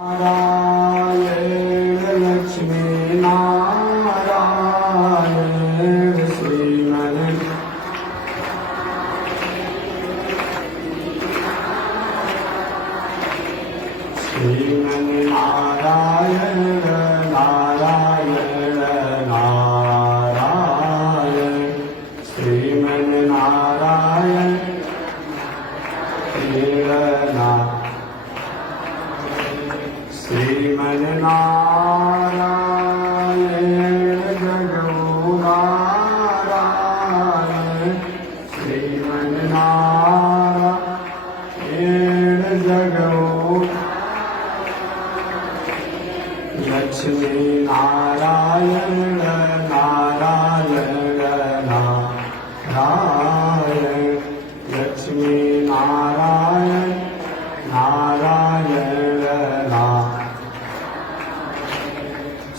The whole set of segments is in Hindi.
नारायण लक्ष्मी नारायण श्रीमन नारायण नारायण नारायण श्रीमन नारायण श्रीमन नारायण जगो नारायण श्रीमन नारायण जगो लक्ष्मी नारायण नारायण नारायण लक्ष्मी नारायण नारायण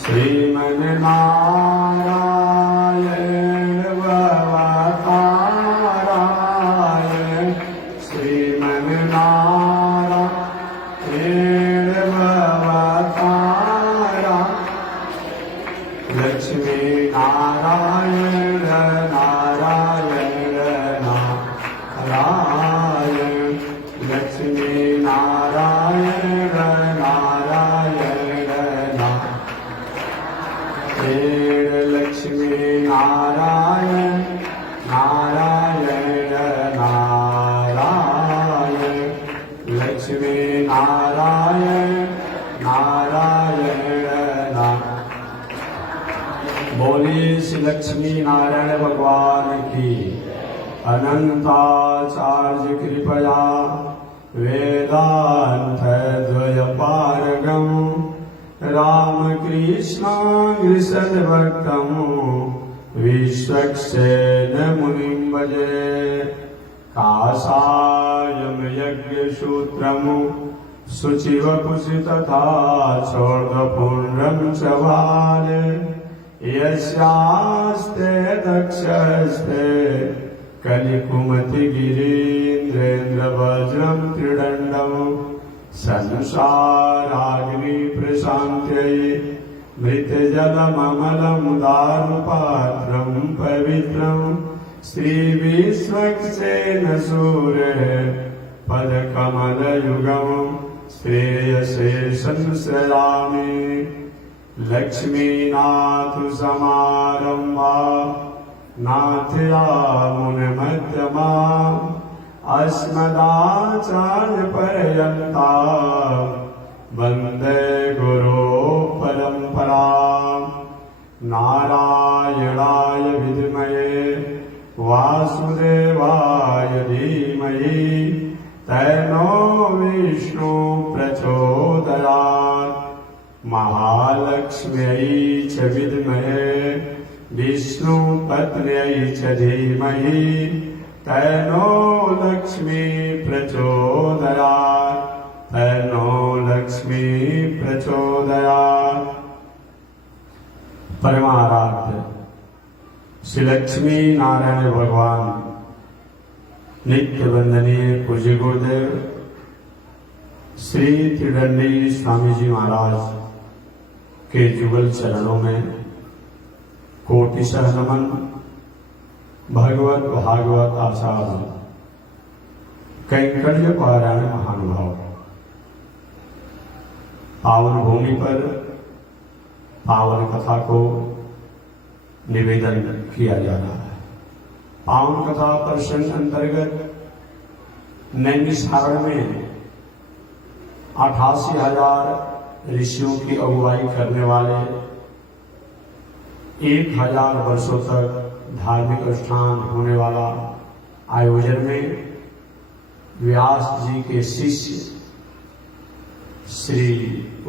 श्रीमन नारायण भवतारायण श्रीमन नारायण भवतारा लक्ष्मी नारायण नारायण नारायण लक्ष्मी नारायण नारायण लक्ष्मी नारायण नारायण नारायण लक्ष्मी नारायण नारायण बोलिए श्री लक्ष्मी नारायण भगवान की अनंताचार्य कृपया वेदांत द्वयपारगम रामकृष्णाग्रसद्भक्तं विश्वक्सेन मुनिं भजे काषायं यज्ञसूत्रं शुचिवपुषि तथा चोर्ध्वपुण्ड्रं च भाले यस्यास्ते दक्षस्ते कलिकुमतिगिरीन्द्रेन्द्रवज्रं त्रिदण्डम् संसाराग्नि प्रशान्त्यै मृतजलममलं दारुपात्रं पवित्रं श्रीविश्वक्सेन सूर्य पदकमलयुगं श्रेयसे संश्रयामि लक्ष्मीनाथ समारम्भा नाथयामुनमध्यमा अस्मदाचार्यपर्यन्ता वन्दे गुरो परम्परा नारायणाय विद्महे वासुदेवाय धीमहि तन्नो विष्णु प्रचोदयात् महालक्ष्म्यै च विद्महे विष्णुपत्न्यै च धीमहि तन्नो लक्ष्मी प्रचोदयात् तन्नो लक्ष्मी प्रचोदयात्। परमाराध्य श्री लक्ष्मी नारायण भगवान नित्य वंदनीय पूज्य गुरुदेव श्री त्रिदंडी स्वामी जी महाराज के जुगल चरणों में कोटिशः नमन। भगवत भागवत आचार्य कैंकर्य पारायण महानुभाव पावन भूमि पर पावन कथा को निवेदन किया जा रहा है। पावन कथा प्रसंग अंतर्गत नैमिषारण्य में 88,000 ऋषियों की अगुवाई करने वाले 1000 वर्षों तक धार्मिक अनुष्ठान होने वाला आयोजन में व्यास जी के शिष्य श्री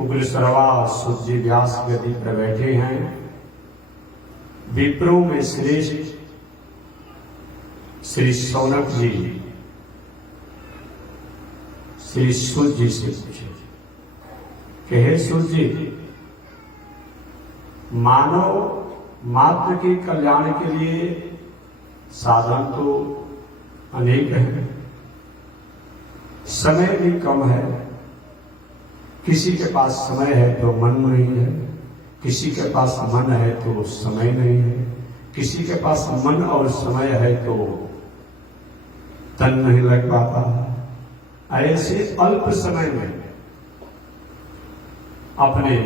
उग्रश्रवा सुत जी व्यास गद्दी पर बैठे हैं। विप्रों में श्रेष्ठ श्री शौनक जी श्री सुत जी से पूछे कि हे सुत जी, मानव मात्र के कल्याण के लिए साधन तो अनेक हैं, समय भी कम है, किसी के पास समय है तो मन नहीं है, किसी के पास मन है तो समय नहीं है, किसी के पास मन और समय है तो तन नहीं लग पाता। ऐसे अल्प समय में अपने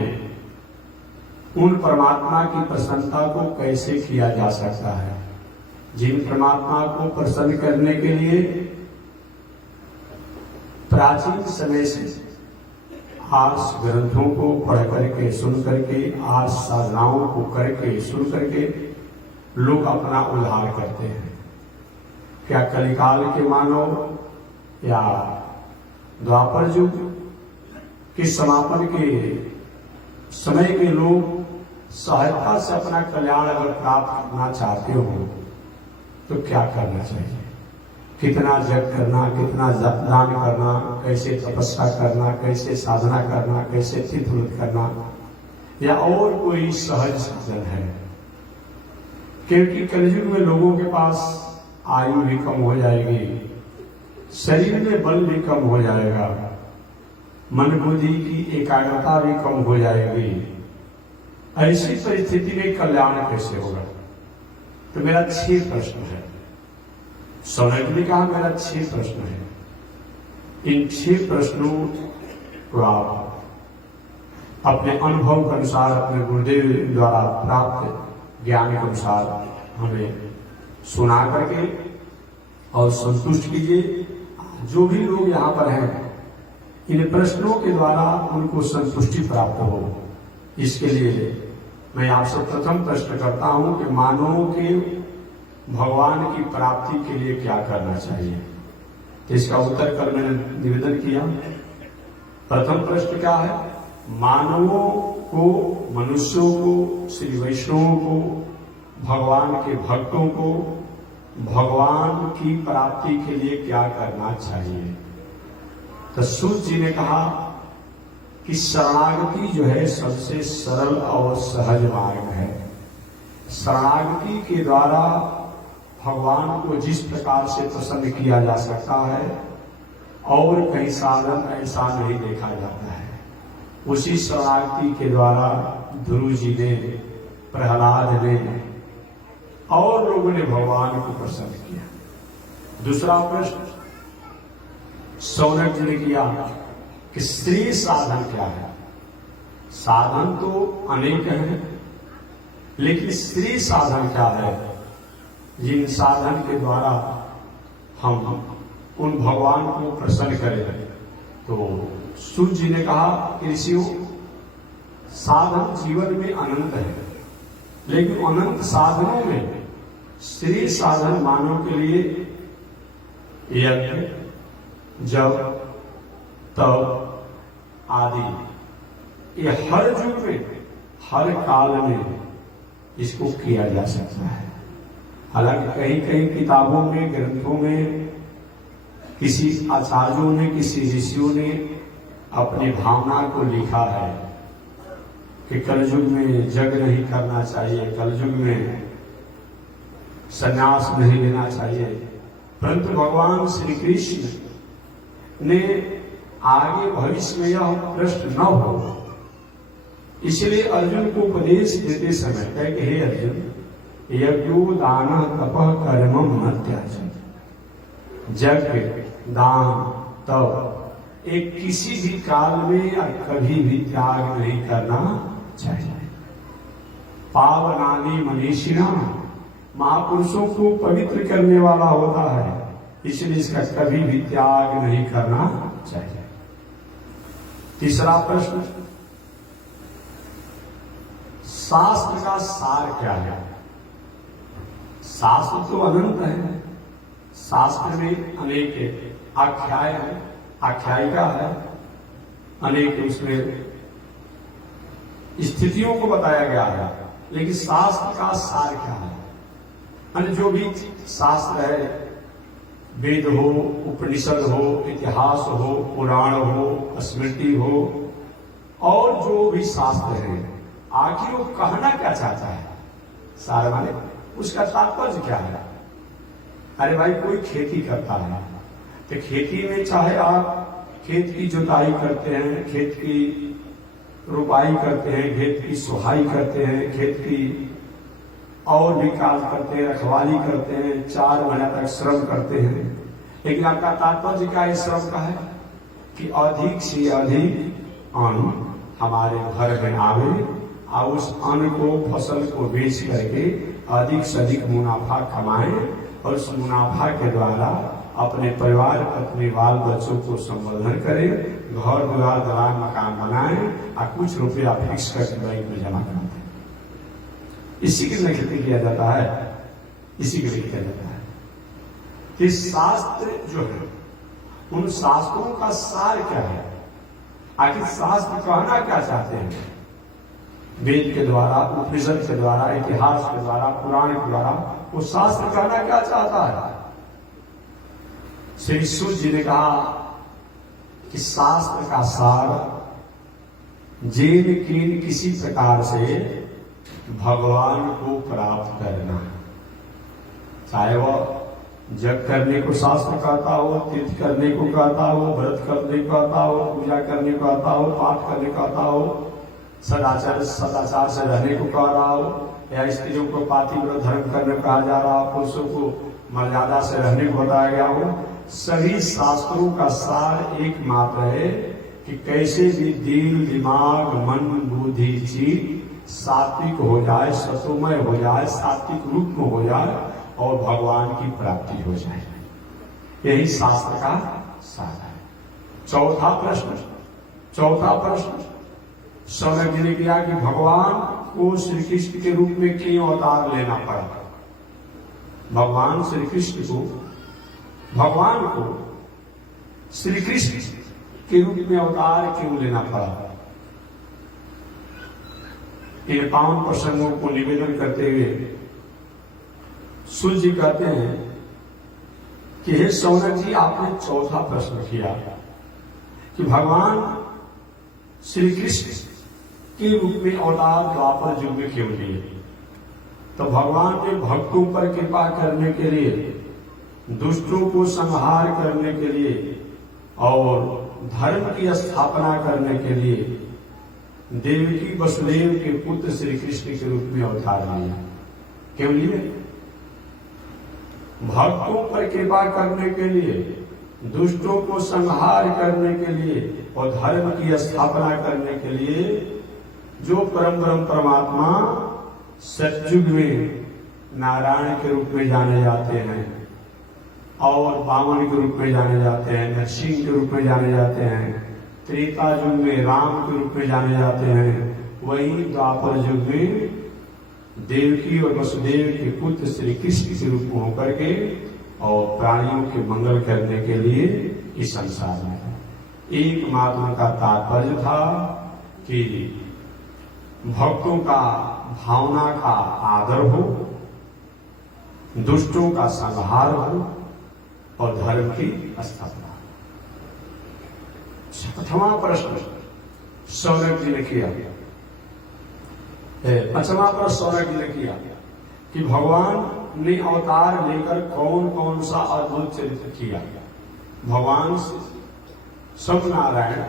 उन परमात्मा की प्रसन्नता को कैसे किया जा सकता है, जिन परमात्मा को प्रसन्न करने के लिए प्राचीन समय से आर्ष ग्रंथों को पढ़ करके सुन करके, आर्ष साधनाओं को करके सुन करके लोग अपना उद्धार करते हैं। क्या कलिकाल के मानव या द्वापर युग के समापन के समय के लोग सहजता से अपना कल्याण अगर प्राप्त करना चाहते हो तो क्या करना चाहिए? कितना जप करना, कितना दान करना, कैसे तपस्या करना, कैसे साधना करना, कैसे तीर्थ करना, या और कोई सहज साधन है? क्योंकि कलयुग में लोगों के पास आयु भी कम हो जाएगी, शरीर में बल भी कम हो जाएगा, मन बुद्धि की एकाग्रता भी कम हो जाएगी। ऐसी परिस्थिति में कल्याण कैसे होगा? तो मेरा 6 प्रश्न है। सौनक ने कहा मेरा 6 प्रश्न है। इन 6 प्रश्नों को आप अपने अनुभव के अनुसार, अपने गुरुदेव द्वारा प्राप्त ज्ञान के अनुसार हमें सुना करके और संतुष्ट कीजिए। जो भी लोग यहाँ पर हैं, इन प्रश्नों के द्वारा उनको संतुष्टि प्राप्त हो, इसके लिए मैं आपसे प्रथम प्रश्न करता हूं कि मानवों के भगवान की प्राप्ति के लिए क्या करना चाहिए। तो इसका उत्तर कल मैंने निवेदन किया। प्रथम प्रश्न क्या है? मानवों को, मनुष्यों को, श्री वैष्णवों को, भगवान के भक्तों को भगवान की प्राप्ति के लिए क्या करना चाहिए? तो सूत जी ने कहा कि शरणागति जो है सबसे सरल और सहज मार्ग है। शरणागति के द्वारा भगवान को जिस प्रकार से प्रसन्न किया जा सकता है और कई साधन ऐसा नहीं देखा जाता है, उसी शरणागति के द्वारा ध्रुव जी ने, प्रहलाद ने और लोगों ने भगवान को प्रसन्न किया। दूसरा प्रश्न सौनक जी ने किया कि श्रेय साधन क्या है? साधन तो अनेक हैं, लेकिन श्रेय साधन क्या है जिन साधन के द्वारा हम उन भगवान को प्रसन्न करें? तो सूर्य जी ने कहा कि ऋषियों, साधन जीवन में अनंत है, लेकिन अनंत साधनों में श्रेय साधन मानव के लिए यज्ञ, जप, तप आदि, ये हर युग में, हर काल में इसको किया जा सकता है। हालांकि कई कई किताबों में, ग्रंथों में किसी आचार्यों ने, किसी ऋषियों ने अपनी भावना को लिखा है कि कलयुग में यज्ञ नहीं करना चाहिए, कलयुग में संन्यास नहीं लेना चाहिए। परंतु भगवान श्री कृष्ण ने आगे भविष्य में यह प्रश्न न हो, इसलिए अर्जुन को उपदेश देते समय कहे कि हे अर्जुन, यज्ञो दान तपः कर्मम न त्याज। यज्ञ, दान, तप एक किसी भी काल में या कभी भी त्याग नहीं करना चाहिए। पावनानि मनीषिणा, महापुरुषों को पवित्र करने वाला होता है, इसलिए इसका कभी भी त्याग नहीं करना चाहिए। तीसरा प्रश्न, शास्त्र का सार क्या है? शास्त्र तो अनंत है, शास्त्र में अनेक आख्याय है, आख्यायिका है, अनेक उसमें स्थितियों को बताया गया है, लेकिन शास्त्र का सार क्या है? अन्य जो भी शास्त्र है, वेद हो, उपनिषद हो, इतिहास हो, पुराण हो, स्मृति हो, और जो भी शास्त्र है, आखिर वो कहना क्या चाहता है? सार माने उसका तात्पर्य क्या है? अरे भाई, कोई खेती करता है तो खेती में चाहे आप खेत की जुताई करते हैं, खेत की रुपाई करते हैं, खेत की सुहाई करते हैं, खेत की और भी काम करते हैं, रखवाली करते हैं, 4 महीना तक श्रम करते हैं। लेकिन आपका तात्पर्य क्या इस श्रम का है कि अधिक से अधिक अन्न हमारे घर में आवे और उस अन्न को, फसल को बेच करके अधिक से अधिक मुनाफा कमाएं और उस मुनाफा के द्वारा अपने परिवार, अपने बाल बच्चों को संवर्धन करें, घर द्वार दलान मकान बनाएं और कुछ रुपया फिक्स करके बैंक में जमा कराते हैं। इसी के लिए खेती किया जाता है, इसी के लिए किया जाता है। कि शास्त्र जो है, उन शास्त्रों का सार क्या है, आखिर शास्त्र कहना क्या चाहते हैं? वेद के द्वारा, उपनिषद के द्वारा, इतिहास के द्वारा, पुराण के द्वारा वो शास्त्र कहना क्या चाहता है? श्री सूत जी ने कहा कि शास्त्र का सार जेन कीन किसी प्रकार से भगवान को प्राप्त करना, चाहे वह जग करने को शास्त्र कहता हो, तीर्थ करने को कहता हो, व्रत करने को कहता हो, पूजा करने को कहता हो, पाठ करने को कहता हो, सदाचार से रहने को कह रहा हो, या स्त्रियों को पातिव्रत धर्म करने को कहा जा रहा हो, पुरुषों को मर्यादा से रहने को बताया गया हो। सभी शास्त्रों का सार एकमात्र है कि कैसे भी दिल, दिमाग, मन, बुद्धि, चित्त सात्विक हो जाए, सतोमय हो जाए, सात्विक रूप में हो जाए और भगवान की प्राप्ति हो जाए। यही शास्त्र का सार है। चौथा प्रश्न सौनक जी ने किया कि भगवान को श्री कृष्ण के रूप में क्यों अवतार लेना पड़ा? भगवान श्री कृष्ण को, भगवान को श्री कृष्ण के रूप में अवतार क्यों लेना पड़ा? इन पावन प्रसंगों को निवेदन करते हुए सूत जी कहते हैं कि हे सौनक जी, आपने चौथा प्रश्न किया कि भगवान श्री कृष्ण के रूप में अवतार द्वापर युग में क्यों लिए? तो भगवान ने भक्तों पर कृपा करने के लिए, दुष्टों को संहार करने के लिए और धर्म की स्थापना करने के लिए देवकी वसुदेव के पुत्र श्री कृष्ण के रूप में अवतार लिया। क्यों लिए? भक्तों पर कृपा करने के लिए, दुष्टों को संहार करने के लिए और धर्म की स्थापना करने के लिए। जो परम ब्रह्म परमात्मा सतयुग में नारायण के रूप में जाने जाते हैं और वामन के रूप में जाने जाते हैं, नरसिंह के रूप में जाने जाते हैं, त्रेता युग में राम के रूप में जाने जाते हैं, वही द्वापर युग में देवकी और वसुदेव के पुत्र श्री कृष्ण के रूप में होकर के और प्राणियों के मंगल करने के लिए इस संसार में एकमात्र का तात्पर्य था कि भक्तों का भावना का आदर हो, दुष्टों का संहार हो और धर्म की स्थापना। प्रथमा प्रश्न सौनक जी ने किया, पंचमा प्रश्न सौनक जी ने किया कि भगवान ने अवतार लेकर कौन कौन सा अद्भुत चरित्र किया। भगवान सब नारायण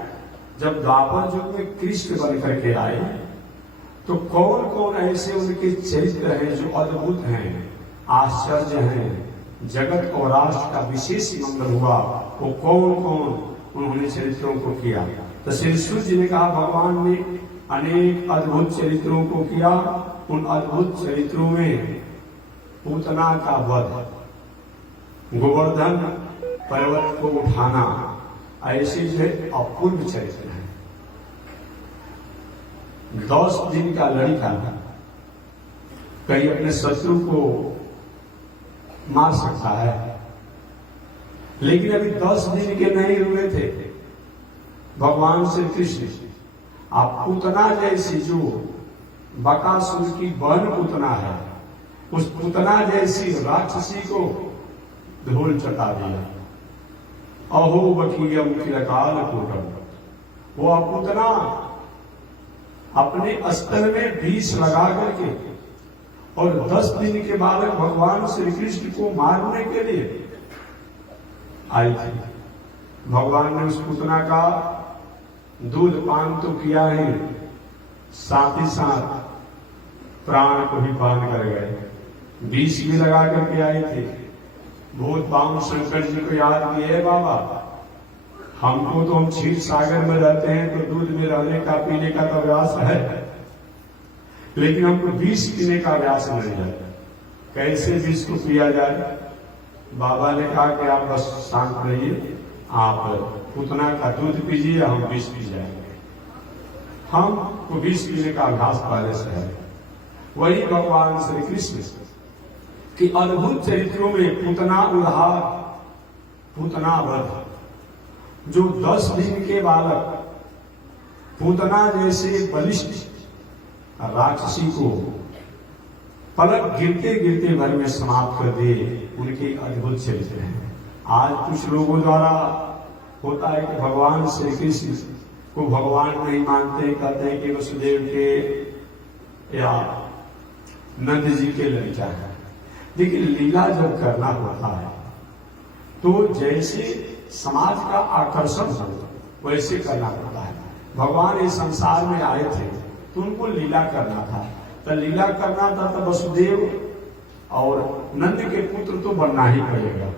जब द्वापर युग में कृष्ण बन करके आए तो कौन कौन ऐसे उनके चरित्र हैं जो अद्भुत हैं, आश्चर्य हैं, जगत और राष्ट्र का विशेष मंगल हुआ, वो कौन कौन उन्होंने चरित्रों को किया। तो श्री सूत जी ने कहा भगवान ने अनेक अद्भुत चरित्रों को किया। उन अद्भुत चरित्रों में पूतना का वध, गोवर्धन पर्वत को उठाना, ऐसे जो अपूर्व चरित्र है। 10 दिन का लड़का कहीं अपने शत्रु को मार सकता है, लेकिन अभी 10 दिन के नहीं हुए थे भगवान श्री कृष्ण। आप पूतना जैसी जो बकासुर की बहन पूतना है, उस पूतना जैसी राक्षसी को धूल चटा दिया। अहो बकीयम किलकाल कूटम, वो पूतना अपने अस्त्र में विष लगा करके और 10 दिन के बाद भगवान श्री कृष्ण को मारने के लिए आई थी। भगवान ने उस पुतना का दूध पान तो किया ही, साथ ही साथ प्राण को भी पान कर गए। विष भी लगा करके आए थे। भूत बाम शंकर जी को याद किए, बाबा हमको तो हम क्षीर सागर में रहते हैं तो दूध में रहने का पीने का तो अभ्यास है, लेकिन हमको विष पीने का अभ्यास नहीं है। कैसे विष को पिया जाए? बाबा ने कहा कि आप बस शांत रहिए, आप पुतना का दूध पीजिए, हम विष पी जाएंगे। हमको विष पीने का अभ्यास पहले से है। वही भगवान श्री कृष्ण की अद्भुत चरित्रों में पुतना उद्धार, पुतना वध, जो 10 दिन के बालक पूतना जैसे बलिष्ठ राक्षसी को पलक गिरते गिरते भर में समाप्त कर दे, उनके अद्भुत चरित्र हैं। आज कुछ लोगों द्वारा होता है कि भगवान श्री कृष्ण को भगवान नहीं मानते, कहते हैं कि वसुदेव के या नंद जी के लड़का है। लेकिन लीला जब करना होता है तो जैसे समाज का आकर्षण हो वैसे करना पड़ता है। भगवान इस संसार में आए थे तो उनको लीला करना था, तो लीला करना था तो वसुदेव और नंद के पुत्र तो बनना ही पड़ेगा,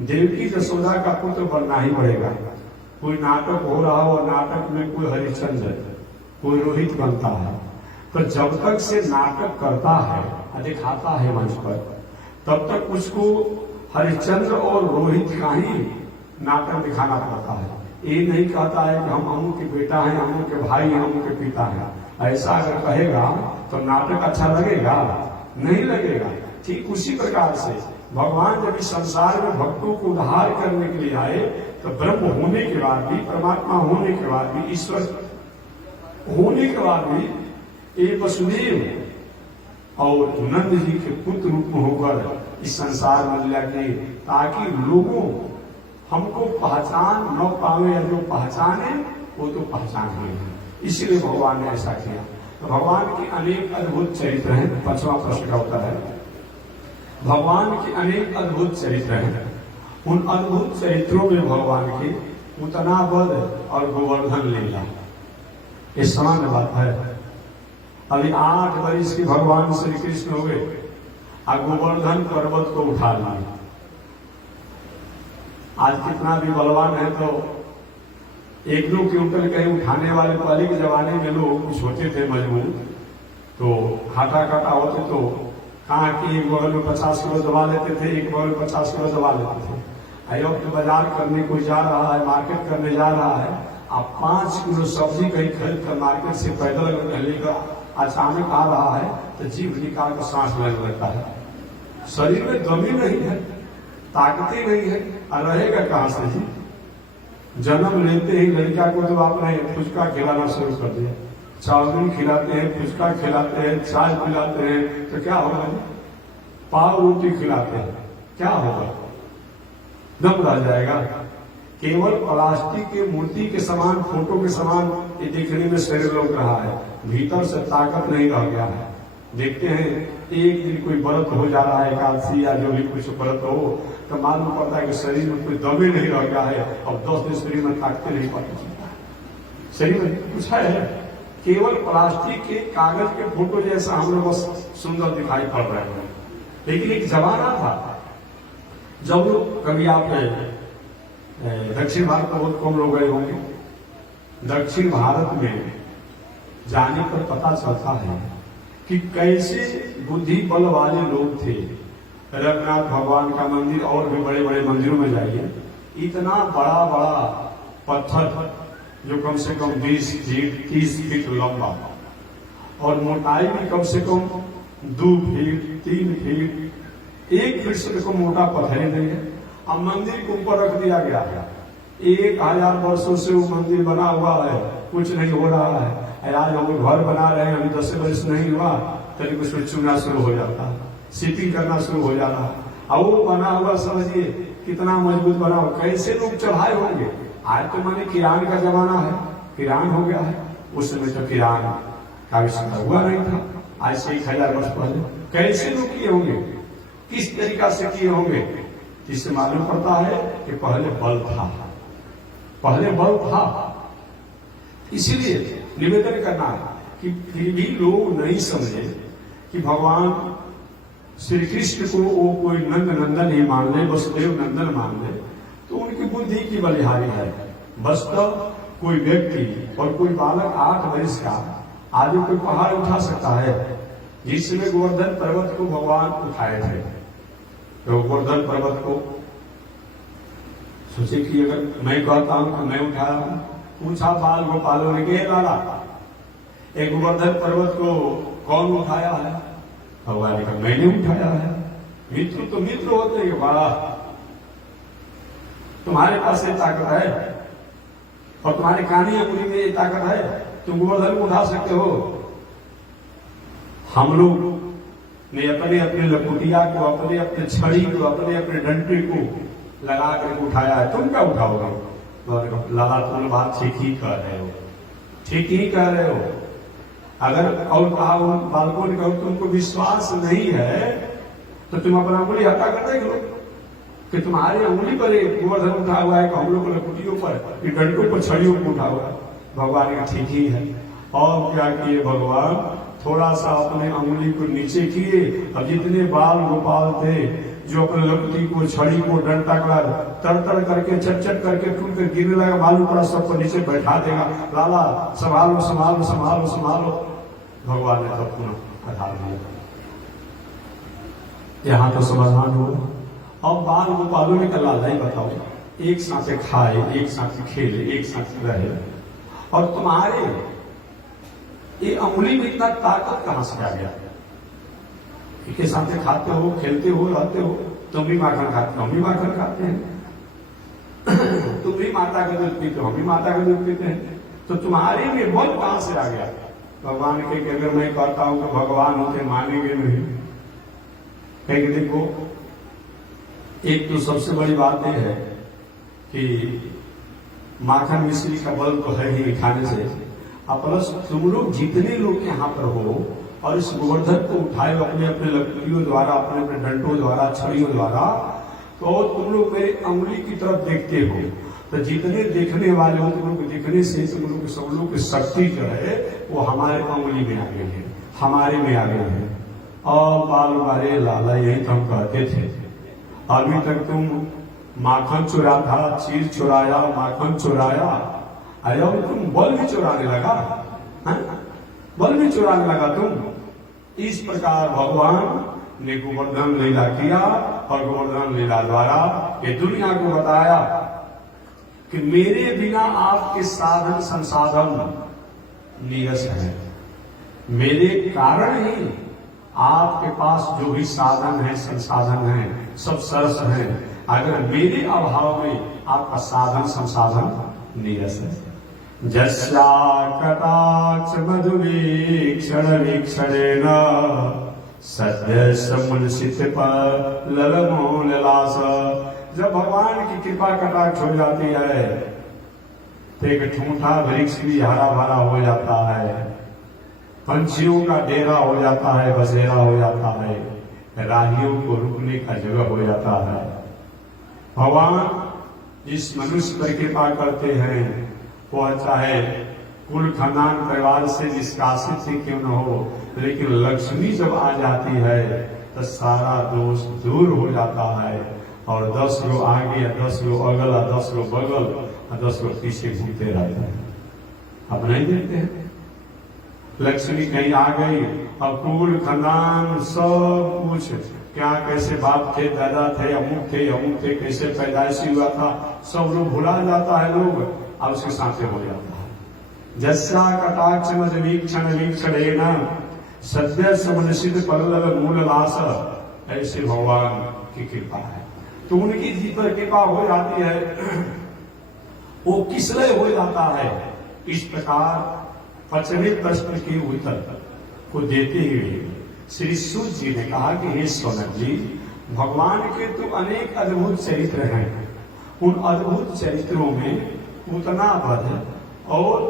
देवकी यशोदा का पुत्र बनना ही पड़ेगा। कोई नाटक हो रहा हो, नाटक में कोई हरिश्चंद्र कोई रोहित बनता है, तो जब तक से नाटक करता है दिखाता है मंच पर, तब तक उसको हरिश्चंद्र और रोहित का ही नाटक दिखाना पड़ता है। ये नहीं कहता है कि हम अमू के बेटा हैं, अमू के भाई हैं, अमू के पिता हैं। ऐसा अगर कहेगा तो नाटक अच्छा लगेगा? नहीं लगेगा। ठीक उसी प्रकार से भगवान जब इस संसार में भक्तों को उद्धार करने के लिए आए तो ब्रह्म होने के बाद भी, परमात्मा होने के बाद भी, ईश्वर होने के बाद भी एक वसुदेव और नंद जी के पुत्र रूप में होकर इस संसार में लीला की, ताकि लोगों हमको पहचान न पावे, या जो पहचाने वो तो पहचान ही। इसीलिए भगवान ने ऐसा किया। तो भगवान के अनेक अद्भुत चरित्र हैं। 5वां प्रश्न का उत्तर है, भगवान के अनेक अद्भुत चरित्र हैं। उन अद्भुत चरित्रों में भगवान के पूतना वध और गोवर्धन लीला ये सामान्य बात है। अभी 8 वर्ष के भगवान श्री कृष्ण हो गए और गोवर्धन पर्वत को उठा लिए। आज कितना भी बलवान है तो 1-2 क्विंटल कहीं उठाने वाले, पहले के जमाने में लोग कुछ होते थे मजबूत, तो खाटा खाटा होते तो कहा कि एक बगल में 50 किलो दबा लेते थे, एक बगल में 50 किलो दबा लेते थे। अयोग के बाजार करने कोई जा रहा है, मार्केट करने जा रहा है, आप 5 किलो सब्जी कहीं खरीद कर मार्केट से पैदल लेकर अचानक आ रहा है तो जीभ निकाल कर सांस लेने लगता है। शरीर में दमी नहीं है, ताकतें नहीं है, और रहेगा कहां से जी? जन्म लेते ही लड़का को तो आपने फुचका खिलाना शुरू कर दिया, चाउमीन खिलाते हैं, फुचका खिलाते हैं, चाय पिलाते हैं, तो क्या होगा? पाव रोटी खिलाते हैं, क्या होगा? दम रह जाएगा। केवल प्लास्टिक के मूर्ति के समान, फोटो के समान ये देखने में शरीर लग रहा है, भीतर से ताकत नहीं रह गया है। देखते हैं एक दिन कोई व्रत हो जा रहा है, एकादशी या जो भी कुछ व्रत हो, तो मालूम पड़ता है कि शरीर में कोई दमे नहीं रह गया है, अब 10 दिन शरीर में ताकते नहीं पता चलता है। शरीर में कुछ है, केवल प्लास्टिक के कागज के फोटो जैसा हम लोग बस सुंदर दिखाई पड़ रहे हैं। लेकिन एक जमाना था जब कभी आप दक्षिण भारत में बहुत कम लोग गए होंगे, दक्षिण भारत में जाने पर पता चलता है कि कैसे बुद्धि बल वाले लोग थे। रघुनाथ भगवान का मंदिर और भी बड़े बड़े मंदिरों में जाइए, इतना बड़ा बड़ा पत्थर जो कम से कम 20 फीट 30 फीट लंबा और मोटाई भी कम से कम 2 फीट 3 फीट, 1 फीट से देखो मोटा पत्थर ही नहीं है। अब मंदिर के ऊपर रख दिया गया है, 1000 वर्षों से वो मंदिर बना हुआ है, कुछ नहीं हो रहा है। आज हम घर बना रहे हैं, अभी 10 वर्ष नहीं हुआ तभी उसमें चूना शुरू हो जाता है, सीटिंग करना शुरू हो जाता है। अब वो बना हुआ समझिए कितना मजबूत बना हुआ, कैसे लोग चढ़ाए होंगे। आज तो माने किरान का जमाना है, किरान हो गया है, उस समय तो किरान का आविष्कार हुआ नहीं था, आज से 1000 वर्ष पहले। कैसे लोग किए होंगे, किस तरीका से किए होंगे, इससे मालूम पड़ता है कि पहले बल था, पहले बल था। इसीलिए निवेदन करना है कि फिर भी लोग नहीं समझे कि भगवान श्री कृष्ण को वो कोई नंद नंदन ही मान ले, वसुदेव नंदन मान ले, तो उनकी बुद्धि की बलिहारी है। वस्तव कोई व्यक्ति और कोई बालक 8 वर्ष का आदि कोई पहाड़ उठा सकता है, जिसमें गोवर्धन पर्वत को भगवान उठाए थे। तो गोवर्धन पर्वत को सोचे कि अगर मैं कहता हूं कि मैं उठाया हूं, पूछा बाल गोपालों ने कि लाला एक गोवर्धन पर्वत को कौन उठाया है? भगवान ने कहा मैंने उठाया है। मित्र तो मित्र होते हैं, बड़ा तुम्हारे पास ये ताकत है और तुम्हारे कानी अंगुली में ये ताकत है, तुम गोवर्धन को उठा सकते हो। हम लोग ने अपने अपने लकुटिया को, अपने अपने छड़ी को, अपने अपने डंडे को लगा कर उठाया है, तुम क्या उठाओगे? लाला तुम बात ठीक ही कह रहे हो, ठीक ही कह रहे हो। अगर और कहा बालकों ने कहा तुमको विश्वास नहीं है तो तुम अपना अंगुली हटा कर देख लो कि तुम्हारी अंगुली पर गोवर्धन उठा हुआ है कि हम लोग लकुटियों पर, डंडों पर, छड़ियों पर उठा हुआ है। भगवान का ठीक ही है। और क्या किए भगवान? थोड़ा सा अपने अंगुली को नीचे किए, अब जितने बाल गोपाल थे जो अपने लकुटी को, छड़ी को, डंडा कर तड़ करके, चट करके टूट कर गिरने लगा, मालूम पड़ा सबको नीचे बैठा देगा। लाला संभालो संभालो संभालो संभालो। भगवान ने तब पुनः आधार दिया। यहां तो समाधान हो। अब बाल गोपालों ने कहा लाला ही बताओ, एक साथ खाए, एक साथ खेले, एक साथ रहे, और तुम्हारे ये अंगुली में इतना ताकत कहां से आ गया? एक साथ खाते हो, खेलते हो, रहते हो, तुम भी माखन खाते हो, हम भी माखन खाते हैं, तुम भी माता का दूध पीते हो, हम भी माता का दूध पीते हैं, तो तुम्हारे में बल कहां से आ गया? भगवान के अगर मैं कहता हूं कि भगवान होते मानेंगे नहीं। कहेंगे देखो, एक तो सबसे बड़ी बात यह है कि माखन मिश्री का बल तो है ही खाने से, प्लस तुम लोग जितने लोग यहाँ पर हो और इस गोवर्धन को उठाए अपने अपने लकड़ियों द्वारा, अपने अपने डंडों द्वारा, छड़ियों द्वारा, तो तुम लोग मेरे अंगुली की तरफ देखते हो, तो जितने देखने वाले हो तुम लोग देखने से तुम लोग सब लोग की शक्ति जो है वो हमारे अंगुली में आ गई है, हमारे में आ गई है। और बाल बारे लाला यही तो हम कहते थे, अभी तक तुम माखन चुरा था, चीज चुराया, माखन चुराया, आया तुम बल भी चुराने लगा, बल भी चुराने लगा तुम। इस प्रकार भगवान ने गोवर्धन लीला किया और गोवर्धन लीला द्वारा ये दुनिया को बताया कि मेरे बिना आपके साधन संसाधन नीरस है, मेरे कारण ही आपके पास जो भी साधन है, संसाधन है, सब सरस है। अगर मेरे अभाव में आपका साधन संसाधन नीरस है। जस्या कटाक्ष मधुवीक्षण वीक्षणेन सद्य समुलसित पर ललमो ललास। जब भगवान की कृपा कटाक्ष हो जाती है तो एक ठूठा वृक्ष भी हरा भरा हो जाता है, पंछियों का डेरा हो जाता है, बसेरा हो जाता है, राहियों को रुकने का जगह हो जाता है। भगवान जिस मनुष्य पर कृपा करते हैं वह चाहे कुल खानदान परिवार से निष्कासित ही क्यों न हो, लेकिन लक्ष्मी जब आ जाती है तो सारा दोष दूर हो जाता है और 10 लोग आगे, 10 लोग अगल, 10 लोग बगल, 10 लोग पीछे घूमते रहते हैं। अब नहीं देखते हैं लक्ष्मी कहीं आ गई, अब कुल खानदान सब कुछ, क्या कैसे बाप थे, दादा थे, अमुक थे, कैसे पैदाइशी हुआ था, सब लोग भुला जाता है लोग, अब उसके साथ हो जाता है। जस्या कटाक्ष मज वीक्षण वीक्षणेन सद्य समनसित पल्लव मूल लास। ऐसे भगवान की कृपा है तो उनकी जी पर कृपा हो जाती है, वो किसलय हो जाता है। इस प्रकार 5वें प्रश्न के उत्तर को देते हुए श्री सूत जी ने कहा कि हे सौनक जी, भगवान के तो अनेक अद्भुत चरित्र हैं, उन अद्भुत चरित्रों में उतना वध और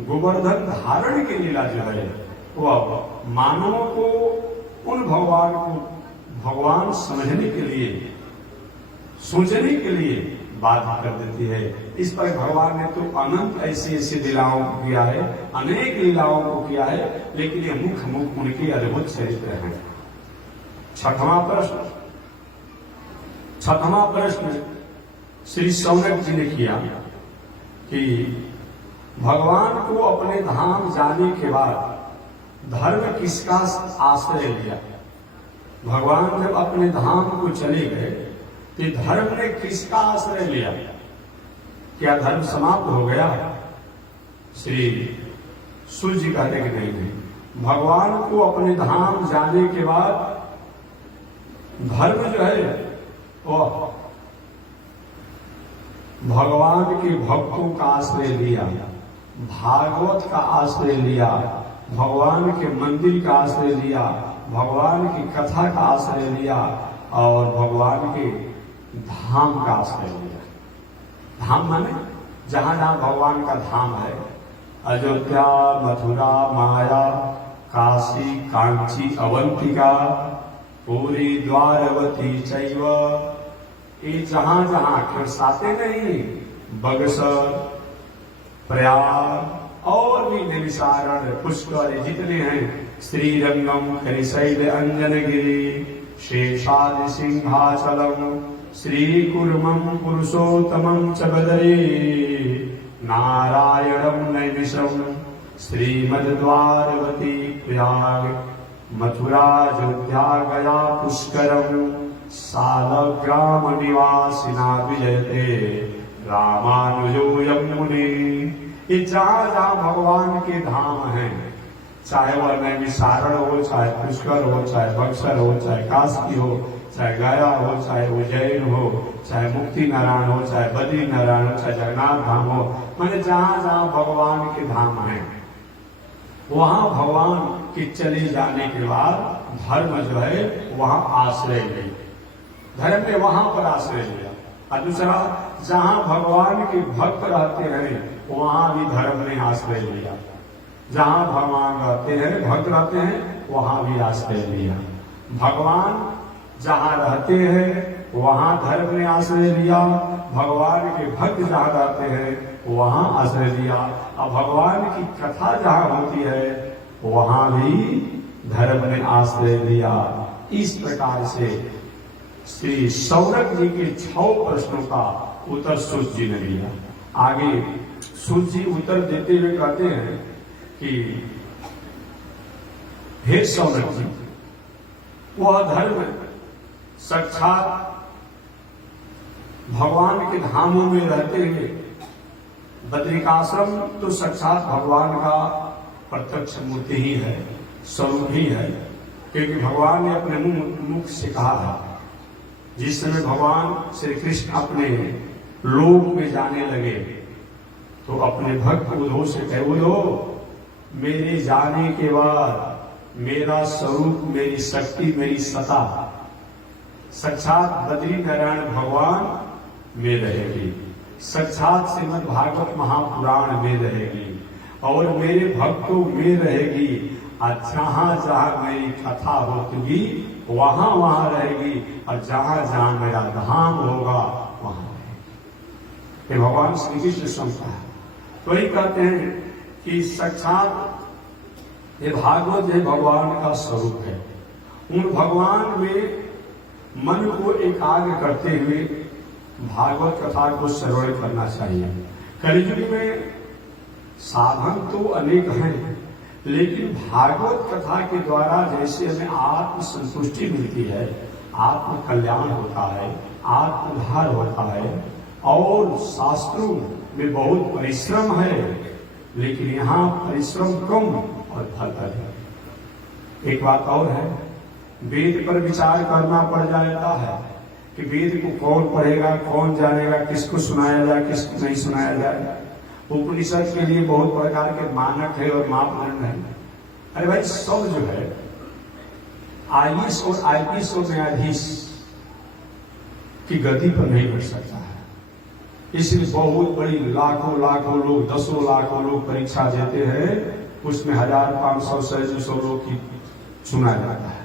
गोवर्धन धारण की लीला जो है वह मानवों को उन भगवान को भगवान समझने के लिए, सोचने के लिए बात कर देती है। इस पर भगवान ने तो अनंत ऐसी ऐसी लीलाओं को किया है, अनेक लीलाओं को किया है, लेकिन ये मुख उनके अद्भुत चरित्र हैं। छठवां प्रश्न श्री शौनक जी ने किया कि भगवान को अपने धाम जाने के बाद धर्म किसका आश्रय लिया। भगवान जब अपने धाम को चले गए तो धर्म ने किसका आश्रय लिया? क्या धर्म समाप्त हो गया? श्री सूर्य जी कहते कि नहीं, भगवान को अपने धाम जाने के बाद धर्म जो है वह भगवान के भक्तों का आश्रय लिया, भागवत का आश्रय लिया, भगवान के मंदिर का आश्रय लिया, भगवान की कथा का आश्रय लिया और भगवान के धाम का आश्रय लिया। धाम माने जहां जहां भगवान का धाम है, अयोध्या, मथुरा, माया, काशी, कांची, अवंतिका, पूरी, द्वारवती, चैव, ये जहां जहां खरसाते नहीं, बगसर, प्रयाग और भी निविसारण, पुष्कर, जितने हैं, श्रीरंगम, हरिशैल, अंजनगिरी, शेषादि सिंहाचलम, श्रीकुर्मं पुरुषोत्तमं च बदरे, नारायणं नैमिषं, श्रीमद्द्वारवती, प्रयाग, मथुरा, अयोध्या, गया, पुष्करम, सालग्राम निवासिना विजयते रामानुजोयम मुनि। ये जहां जहां भगवान के धाम हैं, चाहे वह नैमिषारण हो, चाहे पुष्कर हो, चाहे बक्सर हो, चाहे काशी हो, चाहे गया हो, चाहे उज्जैन हो, चाहे मुक्ति नारायण हो, चाहे बद्री नारायण हो, चाहे जगन्नाथ धाम हो, मैंने जहां जहां भगवान के धाम हैं वहां भगवान के चले जाने के बाद धर्म जो है वहां आश्रय ले, धर्म ने वहां पर आश्रय लिया। और दूसरा, जहां भगवान के भक्त रहते हैं वहां भी धर्म ने आश्रय लिया, जहां भगवान रहते हैं, भक्त रहते हैं, वहां भी आश्रय लिया। भगवान जहां रहते हैं वहां धर्म ने आश्रय लिया, भगवान के भक्त जहां रहते हैं वहां आश्रय लिया, और भगवान की कथा जहां होती है वहां भी धर्म ने आश्रय लिया। इस प्रकार से श्री शौनक जी के 6 प्रश्नों का उत्तर सूर्य जी ने दिया। आगे सूर्य जी उत्तर देते हुए कहते हैं कि हे शौनक जी, वह धर्म साक्षात भगवान के धामों में रहते हुए, बद्रिकाश्रम तो साक्षात भगवान का प्रत्यक्ष मूर्ति ही है, स्वरूप ही है, क्योंकि भगवान ने अपने मुख से कहा है। जिस समय भगवान श्री कृष्ण अपने लोक में जाने लगे तो अपने भक्त उद्धव से कहे, उद्धव, मेरे जाने के बाद मेरा स्वरूप, मेरी शक्ति, मेरी सत्ता साक्षात बद्री नारायण भगवान में रहेगी, साक्षात श्रीमद् भागवत महापुराण में रहेगी और मेरे भक्तों में रहेगी। जहां जहां मेरी कथा होगी वहां वहां रहेगी, और जहां जहां मेरा धाम होगा वहां रहेगी। ये भगवान श्री कृष्ण समझता है। तो ही कहते हैं कि साक्षात ये भागवत है भगवान का स्वरूप है। उन भगवान में मन को एकाग्र करते हुए भागवत कथा को श्रवण करना चाहिए। कलियुग में साधन तो अनेक हैं, लेकिन भागवत कथा के द्वारा जैसे हमें आत्म संतुष्टि मिलती है, आत्म कल्याण होता है, आत्म उद्धार होता है, और शास्त्रों में बहुत परिश्रम है, लेकिन यहाँ परिश्रम कम और फल अधिक। एक बात और है, वेद पर विचार करना पड़ जाता है कि वेद को कौन पढ़ेगा, कौन जानेगा, किसको सुनाया जाए, किसको नहीं सुनाया जाए। उपनिषद के लिए बहुत प्रकार के मानक है और मापदंड है। अरे भाई, सब जो है आईएएस और आईपीएस और न्यायाधीश की गति पर नहीं बढ़ सकता है। इसलिए बहुत बड़ी लाखों लाखों लोग, 10 लाखों लोग परीक्षा देते हैं, उसमें 1500 से 200 लोग की चुना जाता है।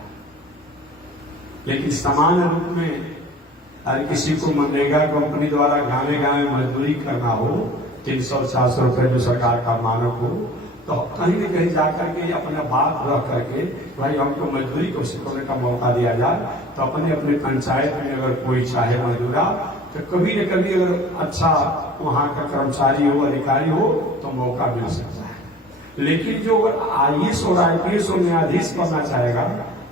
लेकिन सामान्य रूप में अरे किसी को मनरेगा कंपनी द्वारा गाँव गाँव मजदूरी करना हो, 300-400 रुपए जो सरकार का मानक हो, तो कहीं न कहीं जाकर के अपना बात रह करके भाई हमको मजदूरी को सीखने का मौका दिया जाए, तो अपने अपने पंचायत में अगर कोई चाहे मजदूरा, तो कभी न कभी अगर अच्छा वहाँ का कर्मचारी हो, अधिकारी हो, तो मौका मिल सकता है। लेकिन जो IAS और IPS और न्यायाधीश बनना चाहेगा,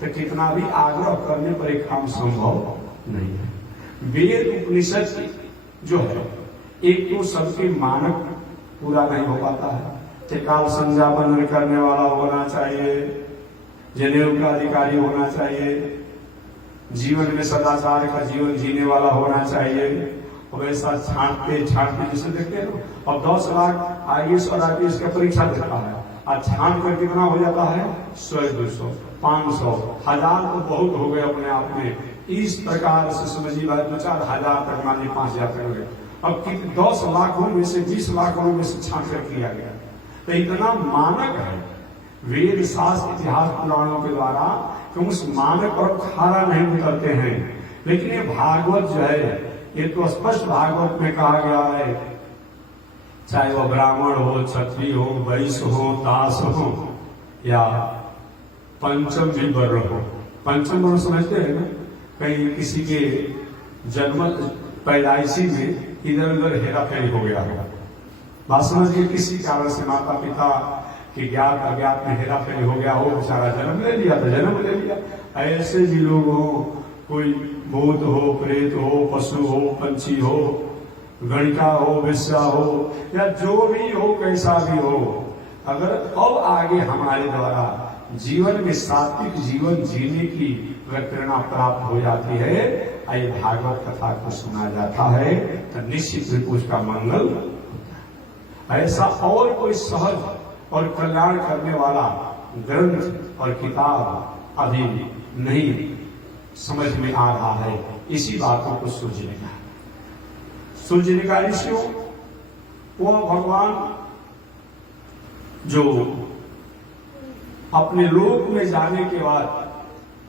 तो कितना भी आग्रह करने पर एक काम संभव नहीं है। वेद उपनिषद जो है, एक तो सबके मानक पूरा नहीं हो पाता है। त्रिकाल संध्या बंधन करने वाला होना चाहिए, जनेऊ का अधिकारी होना चाहिए, जीवन में सदाचार का जीवन जीने वाला होना चाहिए, और ऐसा छांटते जैसे देखते हैं, और 10 लाख IAS और IPS का परीक्षा देता है, और छांट कर कितना हो जाता है, 100-200 500 1000 तो बहुत हो गए अपने आप में। इस प्रकार से समझिए 2-4 तक, मान लीजिए 5000 तक हो गए। अब 10 लाखों में से 20 लाखों में से छांट कर किया गया, तो इतना मानक है वेद शास्त्र इतिहास पुराणों के द्वारा कि उस मानक पर खारा नहीं उतरते हैं। लेकिन ये भागवत जो है, ये तो स्पष्ट भागवत में कहा गया है, चाहे वह ब्राह्मण हो, क्षत्रिय हो, वैश्य हो, दास हो, या पंचम भी वर्ण हो। पंचम वर्ण समझते हैं ना, कहीं किसी के जन्म पैदाइशी में इधर उधर हेरा फेरी हो गया होगा, बात समझिए, किसी कारण से माता पिता के ज्ञात अज्ञात में हेरा फेरी हो गया हो, बेचारा जन्म ले लिया तो जन्म ले लिया। ऐसे भी लोग हो, कोई भूत हो, प्रेत हो, पशु हो, पंछी हो, गणिका हो, वेश्या हो, या जो भी हो, कैसा भी हो, अगर अब आगे हमारे द्वारा जीवन में सात्विक जीवन जीने की अगर प्रेरणा प्राप्त हो जाती है, आई भागवत कथा को सुना जाता है, तो निश्चित रूप उसका मंगल होता है। ऐसा और कोई सहज और कल्याण करने वाला ग्रंथ और किताब अभी नहीं समझ में आ रहा है। इसी बातों को सूझने का ऋषियों, वह भगवान जो अपने लोक में जाने के बाद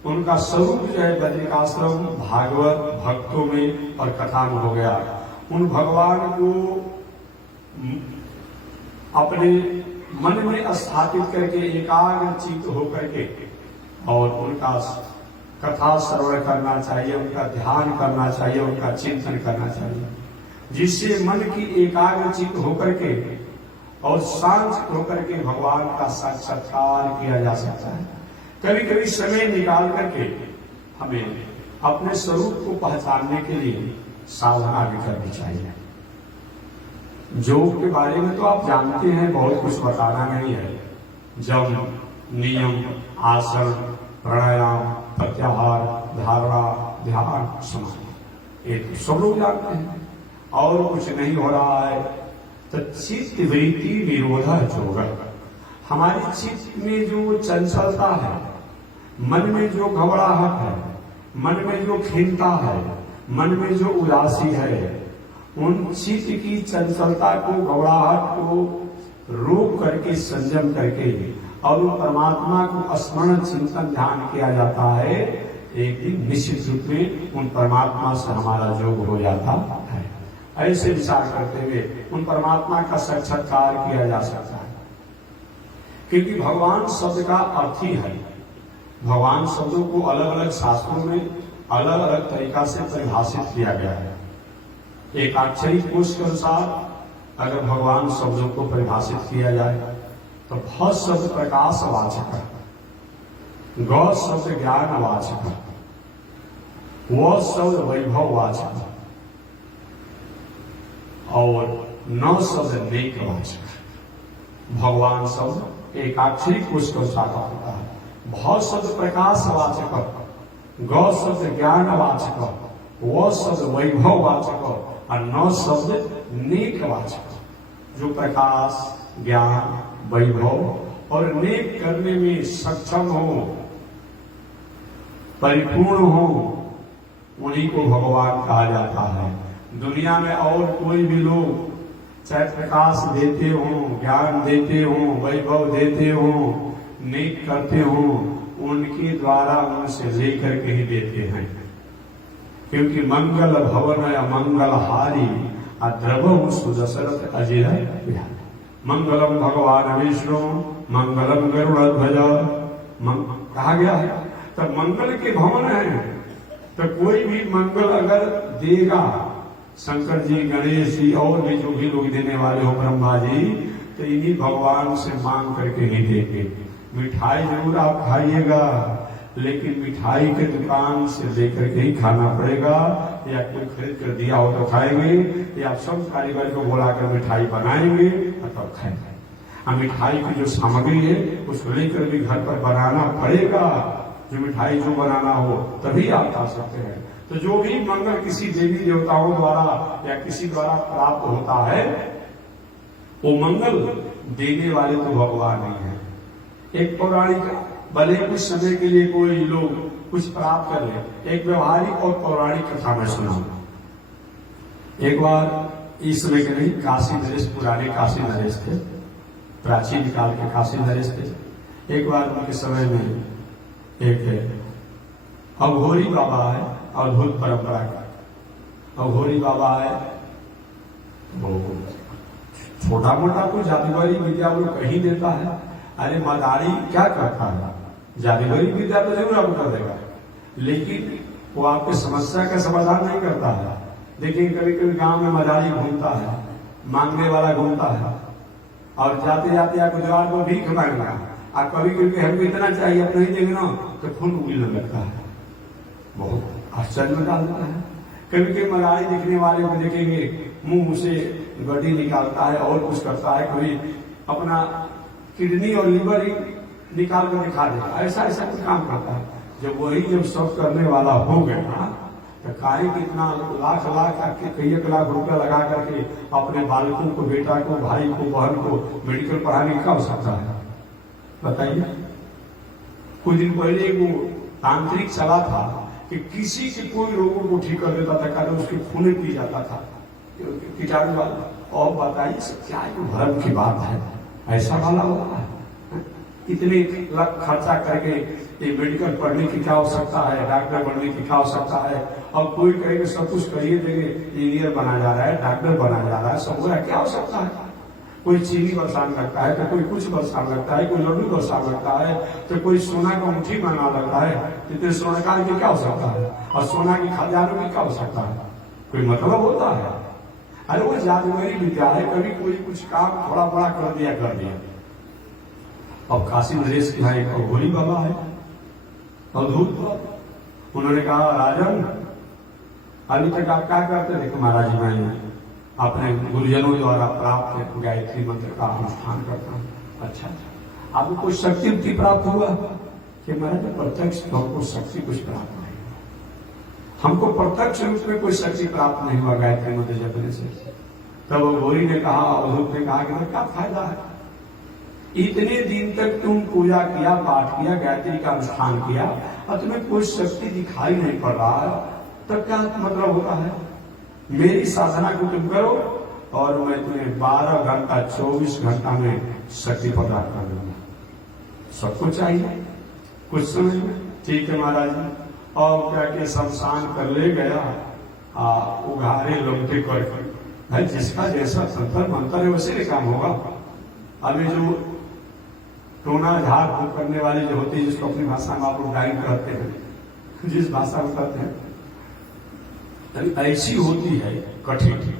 उनका स्वरूप जो है बद्रिकाश्रम, भागवत भक्तों में और कथा में हो गया। उन भगवान को अपने मन में स्थापित करके एकाग्र चित्त होकर के और उनका कथा श्रवण करना चाहिए, उनका ध्यान करना चाहिए, उनका चिंतन करना चाहिए, जिससे मन की एकाग्र चित्त होकर के और शांत होकर के भगवान का साक्षात्कार किया जा सकता है। कभी कभी समय निकाल करके हमें अपने स्वरूप को पहचानने के लिए साधना भी करनी चाहिए। योग के बारे में तो आप जानते हैं, बहुत कुछ बताना नहीं है। जम, नियम, आसन, प्राणायाम, प्रत्याहार, धारणा, ध्यान, समाधि, ये तो सब लोग जानते हैं। और कुछ नहीं हो रहा है तो चित्त वृत्ति निरोधा योग, हमारी चित्त में जो चंचलता है, मन में जो घबराहट है, मन में जो खिन्नता है, मन में जो उदासी है, उन चित्त की चंचलता को, घबराहट को रोक करके, संयम करके और उन परमात्मा को स्मरण चिंतन ध्यान किया जाता है, एक दिन निश्चित रूप में उन परमात्मा से हमारा योग हो जाता है। ऐसे विचार करते हुए उन परमात्मा का साक्षात्कार किया जा सकता है। क्योंकि भगवान शब्द का अर्थ ही है। भगवान शब्दों को अलग अलग शास्त्रों में अलग अलग तरीका से परिभाषित किया गया है। एक आक्षरिक कोश के अनुसार अगर भगवान शब्दों को परिभाषित किया जाए तो भ शब्द प्रकाश वाचक है, ग शब्द ज्ञान वाचक है, व शब्द वैभव वाचक है और न शब्द नेक वाचक है। भगवान शब्द एक अक्षरिक कोश के अनुसार होता है। भ शब्द प्रकाश वाचक, ग शब्द ज्ञान वाचक, व शब्द वैभव वाचक और न शब्द नेक वाचक। जो प्रकाश, ज्ञान, वैभव और नेक करने में सक्षम हो, परिपूर्ण हो, उन्हीं को भगवान कहा जाता है। दुनिया में और कोई भी लोग चाहे प्रकाश देते हो, ज्ञान देते हो, वैभव देते हो, नेक करते हो, उनके द्वारा उनसे लेकर के ही देते हैं। क्योंकि मंगल भवन मंगल हारी द्रवहु सुदशरथ अजय विहारी। मंगलम भगवान विष्णु मंगलम गरुड़ ध्वज कहा गया है। तो मंगल के भवन है, तो कोई भी मंगल अगर देगा, शंकर जी, गणेश जी और भी जो भी लोग देने वाले हो, ब्रह्मा जी, तो इन्हीं भगवान से मांग करके नहीं देंगे। मिठाई जरूर आप खाइएगा, लेकिन मिठाई के दुकान से लेकर के ही खाना पड़ेगा, या कोई खरीद कर दिया हो तो खाएंगे, या सब कारीगर को बुलाकर मिठाई बनाएंगे और तब खाएंगे। और मिठाई की जो सामग्री है उसको लेकर भी घर पर बनाना पड़ेगा। जो मिठाई जो बनाना हो तभी आप खा सकते हैं। तो जो भी मंगल किसी देवी देवताओं द्वारा या किसी द्वारा प्राप्त होता है, वो मंगल देने वाले तो भगवान ही है। एक पौराणिक, भले कुछ समय के लिए कोई लोग कुछ प्राप्त कर ले, एक व्यवहारिक और पौराणिक कथा मैं सुनाऊंगा। एक बार इस समय के नहीं, काशी नरेश, पुराने काशी नरेश थे, प्राचीन काल के काशी नरेश थे। एक बार उनके समय में एक अघोरी बाबा है, अद्भुत परंपरा का अघोरी बाबा है। वो छोटा मोटा कुछ जादूगरी विद्या वो कहीं देता है। अरे मदारी क्या करता है, जादूगरी विद्या तो जरूर आपको कर देगा, लेकिन वो आपकी समस्या का समाधान नहीं करता है। देखिए कभी कभी गांव में मदारी घूमता है, मांगने वाला घूमता है, और जाते जाते आपको द्वार पर भीख मांगना, और कभी कभी हमको इतना चाहिए आप नहीं देंगे ना तो खून उगलने लगता है। बहुत आश्चर्य में डाल देता है। कभी कभी मदारी देखने वाले को देखेंगे मुंह से गड्डी निकालता है और कुछ करता है, कभी अपना किडनी और लिवर ही निकाल कर दिखा देगा। ऐसा ऐसा कुछ काम करता है। जब सब करने वाला हो गया तो काहे कितना लाख लाख कई एक लाख रुपया लगा करके अपने बालकों को, बेटा को, भाई को, बहन को मेडिकल पढ़ाने की क्या आवश्यकता है, बताइए। कुछ दिन पहले वो तांत्रिक चला था कि किसी के कोई रोगों को ठीक कर देता था, कहते उसके खून पी जाता था कीटाणु वाला। और बताइए सब क्या भ्रम की बात है, ऐसा वाला हुआ है। इतने लाख खर्चा करके ये मेडिकल पढ़ने की क्या आवश्यकता है, डॉक्टर बनने की क्या आवश्यकता है। और कोई कहेगा सब कुछ करिए, देंगे इंजीनियर बना जा रहा है, डॉक्टर बना जा रहा है, सब हो रहा है, क्या आवश्यकता है। कोई चीनी बरसाने लगता है, तो कोई कुछ बरसाने लगता है, कोई लड्डू बरसाने लगता है, तो कोई सोना का मुट्ठी बना लगता है। इतने सोनाकार की क्या आवश्यकता है, और सोना की खजानों की क्या आवश्यकता है, कोई मतलब होता है। अरे वो जादूगरी विद्या है, कभी कोई कुछ काम थोड़ा बड़ा कर दिया। अब काशी नरेश के यहाँ एक अघोरी बाबा है, अद्भुत। उन्होंने कहा राजन अभी तक आप क्या करते थे? महाराज मैं अपने गुरुजनों द्वारा प्राप्त गायत्री मंत्र का अनुष्ठान करता हूँ। अच्छा, आपको कुछ शक्ति प्राप्त हुआ? कि महाराज प्रत्यक्ष हमको शक्ति कुछ प्राप्त नहीं हुआ, हमको प्रत्यक्ष रूप में कोई शक्ति प्राप्त नहीं हुआ गायत्री मंत्र जपने से। तब अघोरी ने कहा, अवधूत ने कहा कि क्या फायदा है, इतने दिन तक तुम पूजा किया, पाठ किया, गायत्री का अनुष्ठान किया, और तुम्हें कोई शक्ति दिखाई नहीं पड़ रहा है, तब क्या मतलब होता है? मेरी साधना को तुम करो और मैं तुम्हें 12 घंटा 24 घंटा में शक्ति प्रदान कर दूंगा। सबको चाहिए कुछ समय में, ठीक है महाराज। और क्या के शमशान कर ले गया, उघारे लौटे कर भाई, जिसका जैसा तंत्र मंत्र है वैसे ही काम होगा। अभी जो टोना झाड़ फूक करने वाले जो होते हैं, जिसको अपनी भाषा में आप लोग डाइन करते हैं, जिस भाषा में करते हैं, ऐसी होती है कठिन।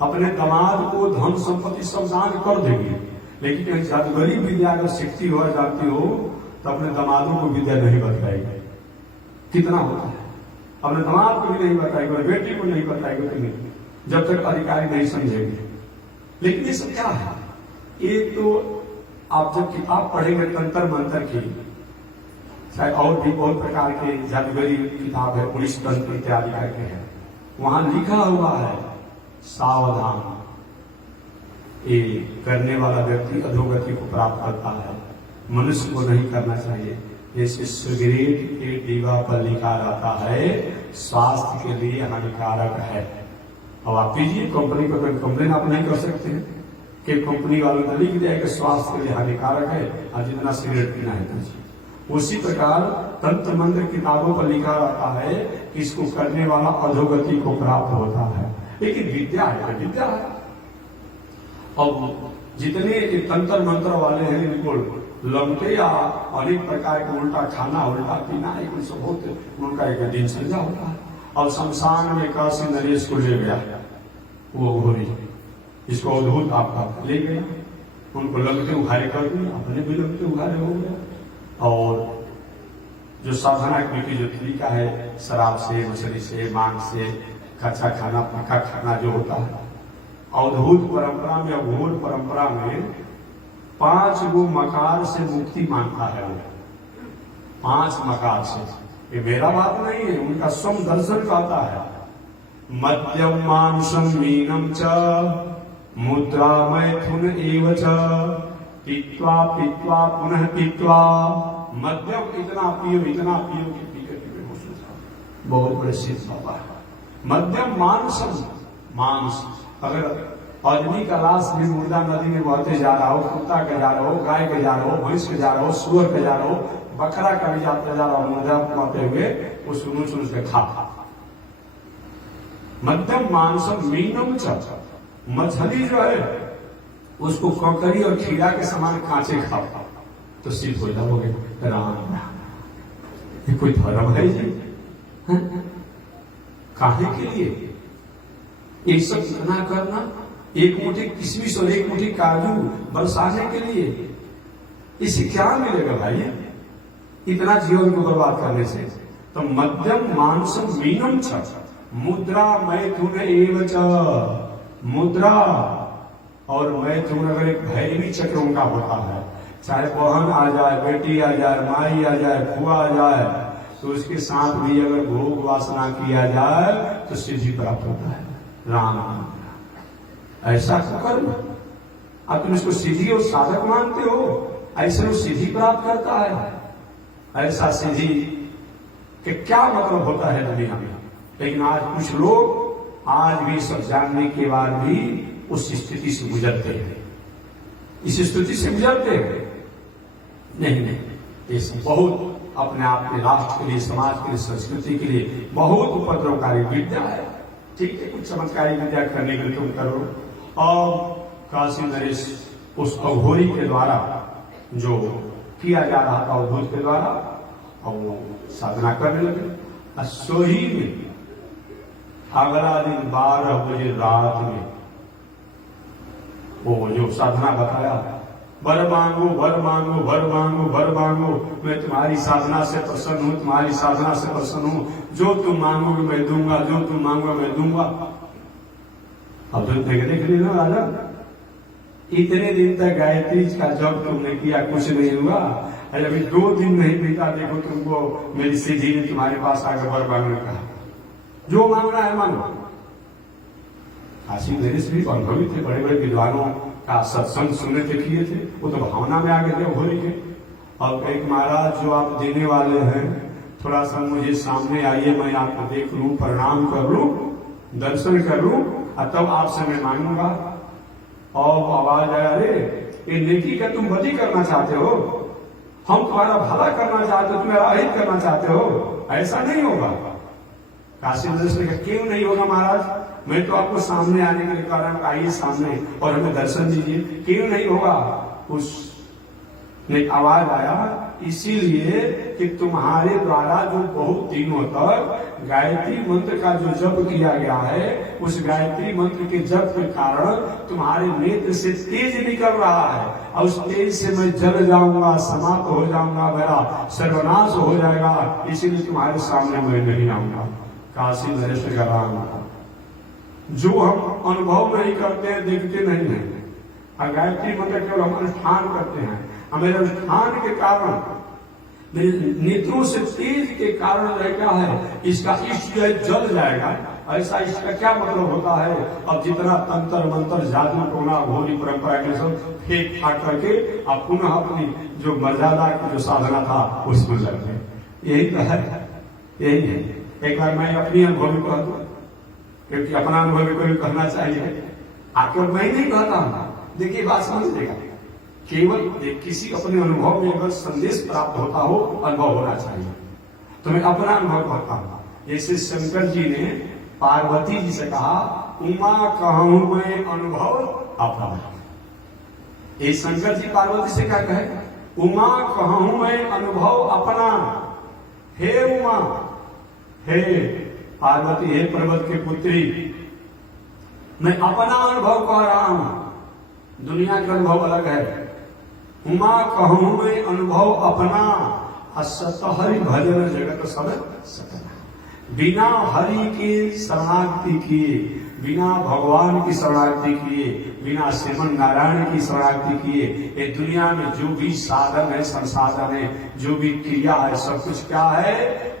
अपने दामाद को धन संपत्ति सब दान कर देंगे, लेकिन जादूगरी विद्या अगर सीखती हो, जानती हो, तो अपने दामादों को विद्या नहीं बताएगी। कितना होता है, अपने दामाद को भी नहीं बताएगी, बेटी को नहीं बताएगी, तुम्हें जब तक अधिकारी नहीं समझेगी। लेकिन ये सब क्या है? ये तो आप जब किताब पढ़ेंगे तंत्र मंत्र की, चाहे और भी बहुत प्रकार के जादूगरी किताब है, पुलिस तंत्र इत्यादि करके है, वहां लिखा हुआ है सावधान, ये करने वाला व्यक्ति अधोगति को प्राप्त करता है, मनुष्य को नहीं करना चाहिए। जैसे सिगरेट के डिब्बा पर लिखा रहता है स्वास्थ्य के लिए हानिकारक है। अब आप पीजिए, कंपनी को कंप्लेन आप नहीं कर सकते हैं कि कंपनी वालों ने लिख दिया कि स्वास्थ्य के लिए हानिकारक है, और जितना सिगरेट पीना है पीजिए। उसी प्रकार तंत्र मंत्र किताबों पर लिखा रहता है कि इसको करने वाला अधोगति को प्राप्त होता है, लेकिन विद्या है, विद्या है। और जितने तंत्र मंत्र वाले हैं इनको लंबे या अनेक प्रकार के उल्टा खाना उल्टा पीना एक बहुत उनका एक दिनचर्या होता है। और शमशान में काशी नरेश को ले गया वो घोरी, इसको अद्भुत आपका ले गया, उनको लंबे उघारे कर दिया, अपने भी लंबे उघारे हो गया। और जो साधना की जो तरीका है शराब से, मछली से, मांस से, कच्चा खाना, पक्का खाना जो होता है, अवधूत परंपरा में, अघोर परंपरा में 5 गो मकार से मुक्ति मांगता है वो, 5 मकार से। ये मेरा बात नहीं है, उनका स्वयं दर्शन कहता है। मध्यम मांसम मीनम च मुद्रा मैथुन एव च पीत्वा पीत्वा पुनः पीत्वा। मध्यम इतना पियो कि पीते पीते बहुत बड़े सिद्ध बाबा है। मध्यम मांसम, मांस अगर आदमी का लाश भी मुर्दा नदी में बहते जा रहा हो, कुत्ता का जा रहा हो, गाय का जा रहा हो, भैंस का जा रहा हो, सुअर का जा रहा हो, बकरा का भी जाता जा रहा हो, मुर्दा बहते हुए उस सुन से खा। मध्यम मांसम मीनम च, मछली जो है उसको ककड़ी और खीरा के समान कांचे खाओ तो सिद्ध हो जाओगे। राम ये कोई धर्म है जी? काहे के लिए ये सब इतना करना? एक मुट्ठी किशमिश और एक मुट्ठी काजू बरसाने के लिए, इससे क्या मिलेगा भाई इतना जीवन को बर्बाद करने से? तो मध्यम मांसम मीनम छ मुद्रा मैथुन एव च। मुद्रा और मैथुन अगर एक भैरवी चक्र उनका होता है, चाहे बहन आ जाए, बेटी आ जाए, माई आ जाए, फुआ आ जाए, तो उसके साथ भी अगर भोग वासना किया जाए तो सिद्धि प्राप्त होता है। राम ऐसा कर, अब तुम इसको सिद्धि और साधक मानते हो, ऐसे वो सिद्धि प्राप्त करता है। ऐसा सिद्धि के क्या मतलब होता है दुनिया में? लेकिन आज कुछ लोग आज भी सब जानने के बाद भी उस स्थिति से गुजरते हैं, इस स्थिति से गुजरते हैं। नहीं, ये बहुत अपने आप में राष्ट्र के लिए, समाज के लिए, संस्कृति के लिए बहुत उपद्रवकारी विद्या है। ठीक है, कुछ चमत्कारी विद्या करने के लिए तुम करो। और काशी नरेश उस अघोरी के द्वारा जो किया जा रहा था अवधूत के द्वारा, और वो साधना करने लगे। सोही में अगला दिन 12 बजे रात में वो जो साधना बताया, वर मांगो वर मांगो वर मांगो वर मांगो, मैं तुम्हारी साधना से प्रसन्न हूं, तुम्हारी साधना से प्रसन्न हूं, जो तुम मांगोगे मैं दूंगा, जो तुम मांगोगे मैं दूंगा। अब तो देख ली ना राजा, इतने दिन तक गायत्री का जब तुमने किया कुछ नहीं हुआ, अभी 2 दिन नहीं बीता, देखो तुमको मेरी सीधी ने तुम्हारे पास आकर वर मांगने कहा, जो मांगना है मांगो। काशी नरेश भी अनुभवी थे, बड़े बड़े विद्वानों का सत्संग सुनने थे, किए थे, वो तो भावना में आ गए थे घोरी के। और एक महाराज जो आप देने वाले हैं, थोड़ा सा मुझे सामने आइए, मैं आपको देख लूं, प्रणाम कर लूं, दर्शन कर लूं, और तब आपसे मैं मांगूंगा। और आवाज आया, अरे ये नेकी का तुम बदी करना चाहते हो, हम तुम्हारा भला करना चाहते हो, तुम्हें राहित करना चाहते हो, ऐसा नहीं होगा। काशी नरेश ने कहा, क्यों नहीं होगा महाराज, मैं तो आपको सामने आने के लिए कह रहा हूं, आइए सामने और हमें दर्शन दीजिए, क्यों नहीं होगा? उसने आवाज आया, इसीलिए कि तुम्हारे द्वारा जो बहुत दिनों तक गायत्री मंत्र का जो जप किया गया है, उस गायत्री मंत्र के जप के कारण तुम्हारे नेत्र से तेज निकल रहा है, और उस तेज से मैं जल जाऊंगा, समाप्त हो जाऊंगा, मेरा सर्वनाश हो जाएगा, इसीलिए तुम्हारे सामने मैं नहीं आऊंगा। काशी नरेश का राम, जो हम अनुभव नहीं करते हैं, देखते नहीं है, और गायत्री मंत्र केवल हम अनुष्ठान करते हैं, मेरे अनुष्ठान के कारण, मेरे नेत्रों से तेज के कारण क्या है, इसका इष्ट जल जाएगा। ऐसा इसका क्या मतलब होता है? अब जितना तंत्र मंत्र जादू टोना घोरी परंपरा के सब फेंक फाट करके अब पुनः अपनी जो मर्यादा की जो साधना था उसमें लग गए। यही तो है, यही है। एक बार मैं अपनी अनुभवी कह दूं, क्योंकि अपना अनुभवी को भी कहना चाहिए, आपको मैं नहीं कहता हूं, देखिए बात समझ लेगा। केवल किसी अपने अनुभव में अगर संदेश प्राप्त होता हो, अनुभव होना चाहिए। तो मैं अपना अनुभव करता हूं। जैसे शंकर जी ने पार्वती जी से कहा, उमा कहूं मैं अनुभव अपना। ये शंकर जी पार्वती से क्या कहे, उमा कहूं मैं अनुभव अपना। हे उमा, हे पार्वती, हे पर्वत के पुत्री, मैं अपना अनुभव कह रहा हूं, दुनिया का अनुभव अलग है। उमा कहूं मैं अनुभव अपना, असत हरि भजन जगत सब सकना। बिना हरि की शरणागति किए, बिना भगवान की शरणागति किए, बिना श्रीमन नारायण की शरणागति किए, ये दुनिया में जो भी साधन है, संसाधन है, जो भी क्रिया है, सब कुछ क्या है,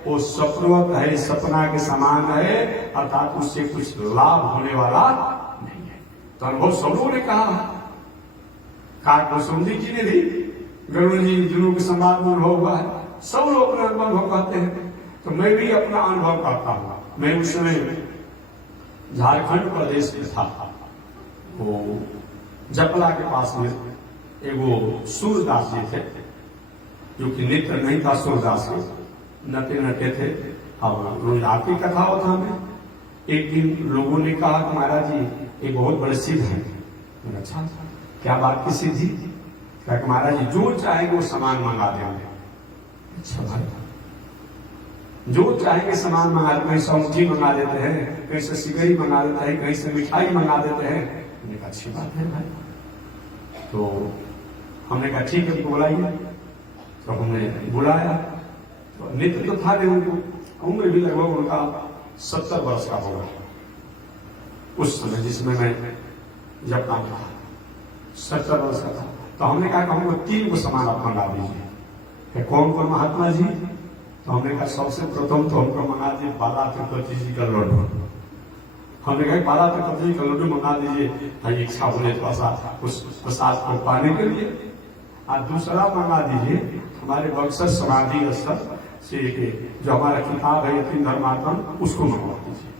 वो स्वप्नवत है, सपना के समान है, अर्थात उससे कुछ लाभ होने वाला नहीं है। तो अनुभव सब लोगों ने कहा। काकभूषुंडी जी ने भी, गरुड़ जी जुनू के संवाद में अनुभव हुआ है, सब लोग अपना अनुभव कहते हैं। तो मैं भी अपना अनुभव करता हूं। मैं उस समय झारखंड प्रदेश में था, वो जपला के पास में एगो सूरदास जी थे, जो कि नेत्र नहीं था सूरदास के, नटे नटे थे। और रोज आरती कथा होता हमें। एक दिन लोगों ने कहा कि महाराज जी ये बहुत बड़े सिद्ध हैं। अच्छा, क्या बात की सिद्धि? क्या महाराज जी जो चाहेंगे वो सामान मंगा देंगे। अच्छा भाई, जो चाहेंगे सामान मंगा देते हैं, सौंठी मंगा देते हैं, कहीं से सिगरी मंगा देते हैं, कहीं से मिठाई मंगा देते हैं। हमने कहा अच्छी बात है भाई। तो हमने कहा ठीक है, बुलाइए। तो हमने बुलाया। तो नेत्र तो था नहीं उनको, उम्र भी लगभग उनका 70 वर्ष का होगा उस समय जिसमें मैं जब काम था, 70 वर्ष का था। तो हमने कहा कि हमको 3 को सामान आप मंगा दीजिए। कौन कौन महात्मा जी? तो हमने कहा सबसे प्रथम तो हमको मंगा दीजिए बाला तिरुपति जी का लड्डू। हमने कहा बाला तिरुपति जी का लड्डू मंगा दीजिए, इच्छा होने उस प्रसाद को पाने के लिए। और दूसरा मंगा दीजिए हमारे बक्सर समाधि स्थल से जो हमारा किताब है यतीम धर्मात्मन, उसको मंगवा दीजिए,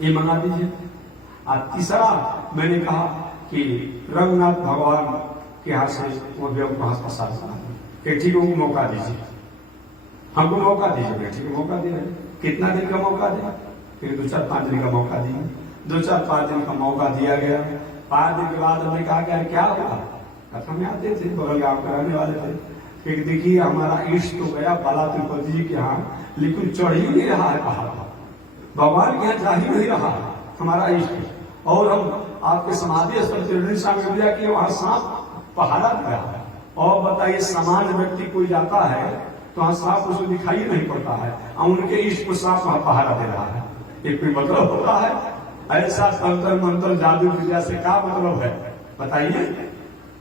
ये मंगा दीजिए। और तीसरा मैंने कहा कि रंगनाथ भगवान के यहाँ से वो भी हमको हाथ प्रसाद बना दीजिए। ठीक है, मौका दीजिए, हमको मौका दीजिए। ठीक है, मौका दे रहे। कितना दिन का मौका दिया? फिर 2-4-5 दिन का मौका दिया। 2-4-5 दिन का मौका दिया गया। 5 दिन के बाद हमने कहा कि क्या हुआ? कथा में आते थे, बगल गाँव के रहने वाले थे। फिर देखिए हमारा इष्ट तो गया बाला तिरुपति जी के यहाँ, लेकिन चढ़ ही नहीं रहा है पहाड़, भगवान के यहाँ जा ही नहीं रहा है हमारा इष्ट। और हम आपके समाधि स्थल त्रिवेणी संगम कि वहां सांप पहाड़ा गया है। और बताइए, सामान्य व्यक्ति कोई जाता है तो वहां सांप उसको दिखाई नहीं पड़ता है, और उनके इष्ट को सांप वहां पहाड़ा दे रहा है। एक कोई मतलब होता है? ऐसा तंत्र मंत्र जादू विद्या से क्या मतलब है? बताइए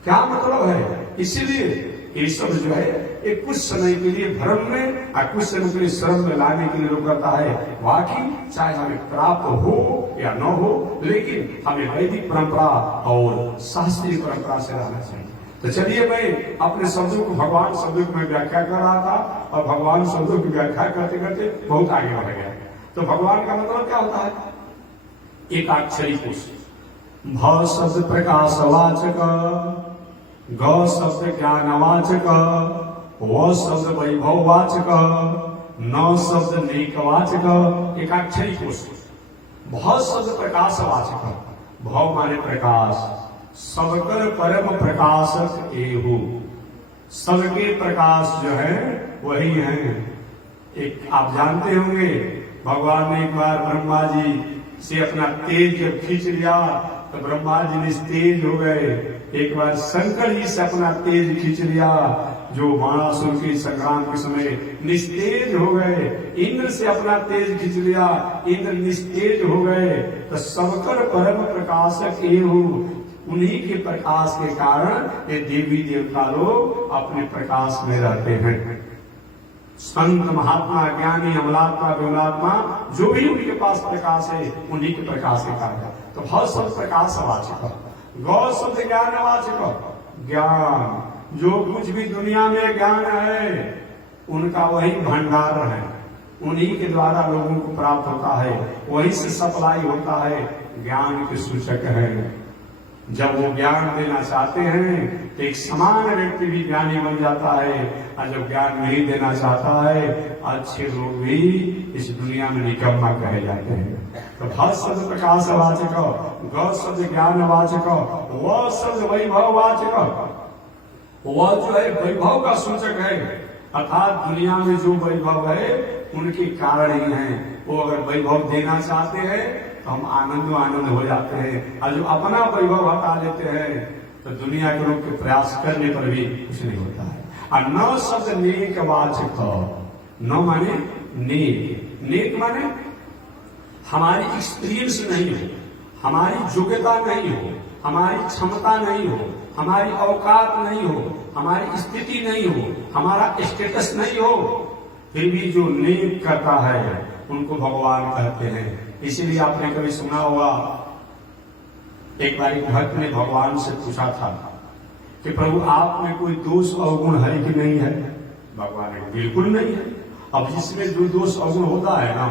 क्या मतलब है? इसीलिए ये सब जो है एक कुछ समय के लिए भ्रम में और कुछ समय के लिए शरण में लाने के लिए लोग करता है। वाकई चाहे हमें प्राप्त हो या न हो, लेकिन हमें वैदिक परंपरा और शास्त्रीय परंपरा से रहना चाहिए। तो चलिए, मैं अपने शब्दों को, भगवान शब्दों को मैं व्याख्या कर रहा था, और भगवान शब्दों की व्याख्या करते करते बहुत आगे बढ़ गया। तो भगवान का मतलब क्या होता है? एकाक्षरी पुरुष। भ शब्द प्रकाशवाचक, ग शब्द ज्ञानवाचक, व शब्द वैभववाचक, न शब्द नेकवाचक, एकाक्षरी पुरुष। भ शब्द प्रकाशवाचक, भव माने प्रकाश, सबकर परम प्रकाशक एहु। सबके प्रकाश जो है वही है। एक आप जानते होंगे, भगवान ने एक बार ब्रह्मा जी से अपना तेज जब खींच लिया तो ब्रह्मा जी निस्तेज हो गए। एक बार शंकर जी से अपना तेज खींच लिया, जो बाणासुर के संग्राम के समय निस्तेज हो गए। इंद्र से अपना तेज खींच लिया, इंद्र निस्तेज हो गए। तो सबकर परम प्रकाशक एहु, उन्हीं के प्रकाश के कारण ये देवी देवता लोग अपने प्रकाश में रहते हैं। संत महात्मा ज्ञानी अमलात्मा विमलात्मा जो भी उनके पास प्रकाश है, उन्हीं के प्रकाश के कारण। तो भव शब्द प्रकाशवाचक, गौ शब्द ज्ञानवाचक, ज्ञान जो कुछ भी दुनिया में ज्ञान है उनका वही भंडार है, उन्हीं के द्वारा लोगों को प्राप्त होता है, वही से सप्लाई होता है, ज्ञान के सूचक है। जब वो ज्ञान देना चाहते हैं तो एक समान व्यक्ति भी ज्ञानी बन जाता है, और जब ज्ञान नहीं देना चाहता है अच्छे लोग भी इस दुनिया में निकम्मा कहे जाते हैं। तो भस शब्द प्रकाशवाचक, ग शब्द ज्ञानवाचक, व शब्द वैभववाचक, वह जो है वैभव का सूचक है, अर्थात दुनिया में जो वैभव है उनके कारण ही है। वो अगर वैभव देना चाहते हैं तो हम आनंद हो जाते हैं, और जो अपना वैभव हटा लेते हैं तो दुनिया के लोग के प्रयास करने पर भी कुछ नहीं होता है। और न शब्द नेक वाचक, न माने नेक, नेक माने हमारी एक्सपीरियंस नहीं हो, हमारी योग्यता नहीं हो, हमारी क्षमता नहीं हो, हमारी औकात नहीं हो, हमारी स्थिति नहीं हो, हमारा स्टेटस नहीं हो, फिर भी जो नेक करता है उनको भगवान कहते हैं। इसीलिए आपने कभी सुना होगा, एक बार एक भक्त ने भगवान से पूछा था कि प्रभु आप में कोई दोष अवगुण है कि नहीं है? भगवान ने बिल्कुल नहीं है। अब जिसमें जो दोष अवगुण होता है ना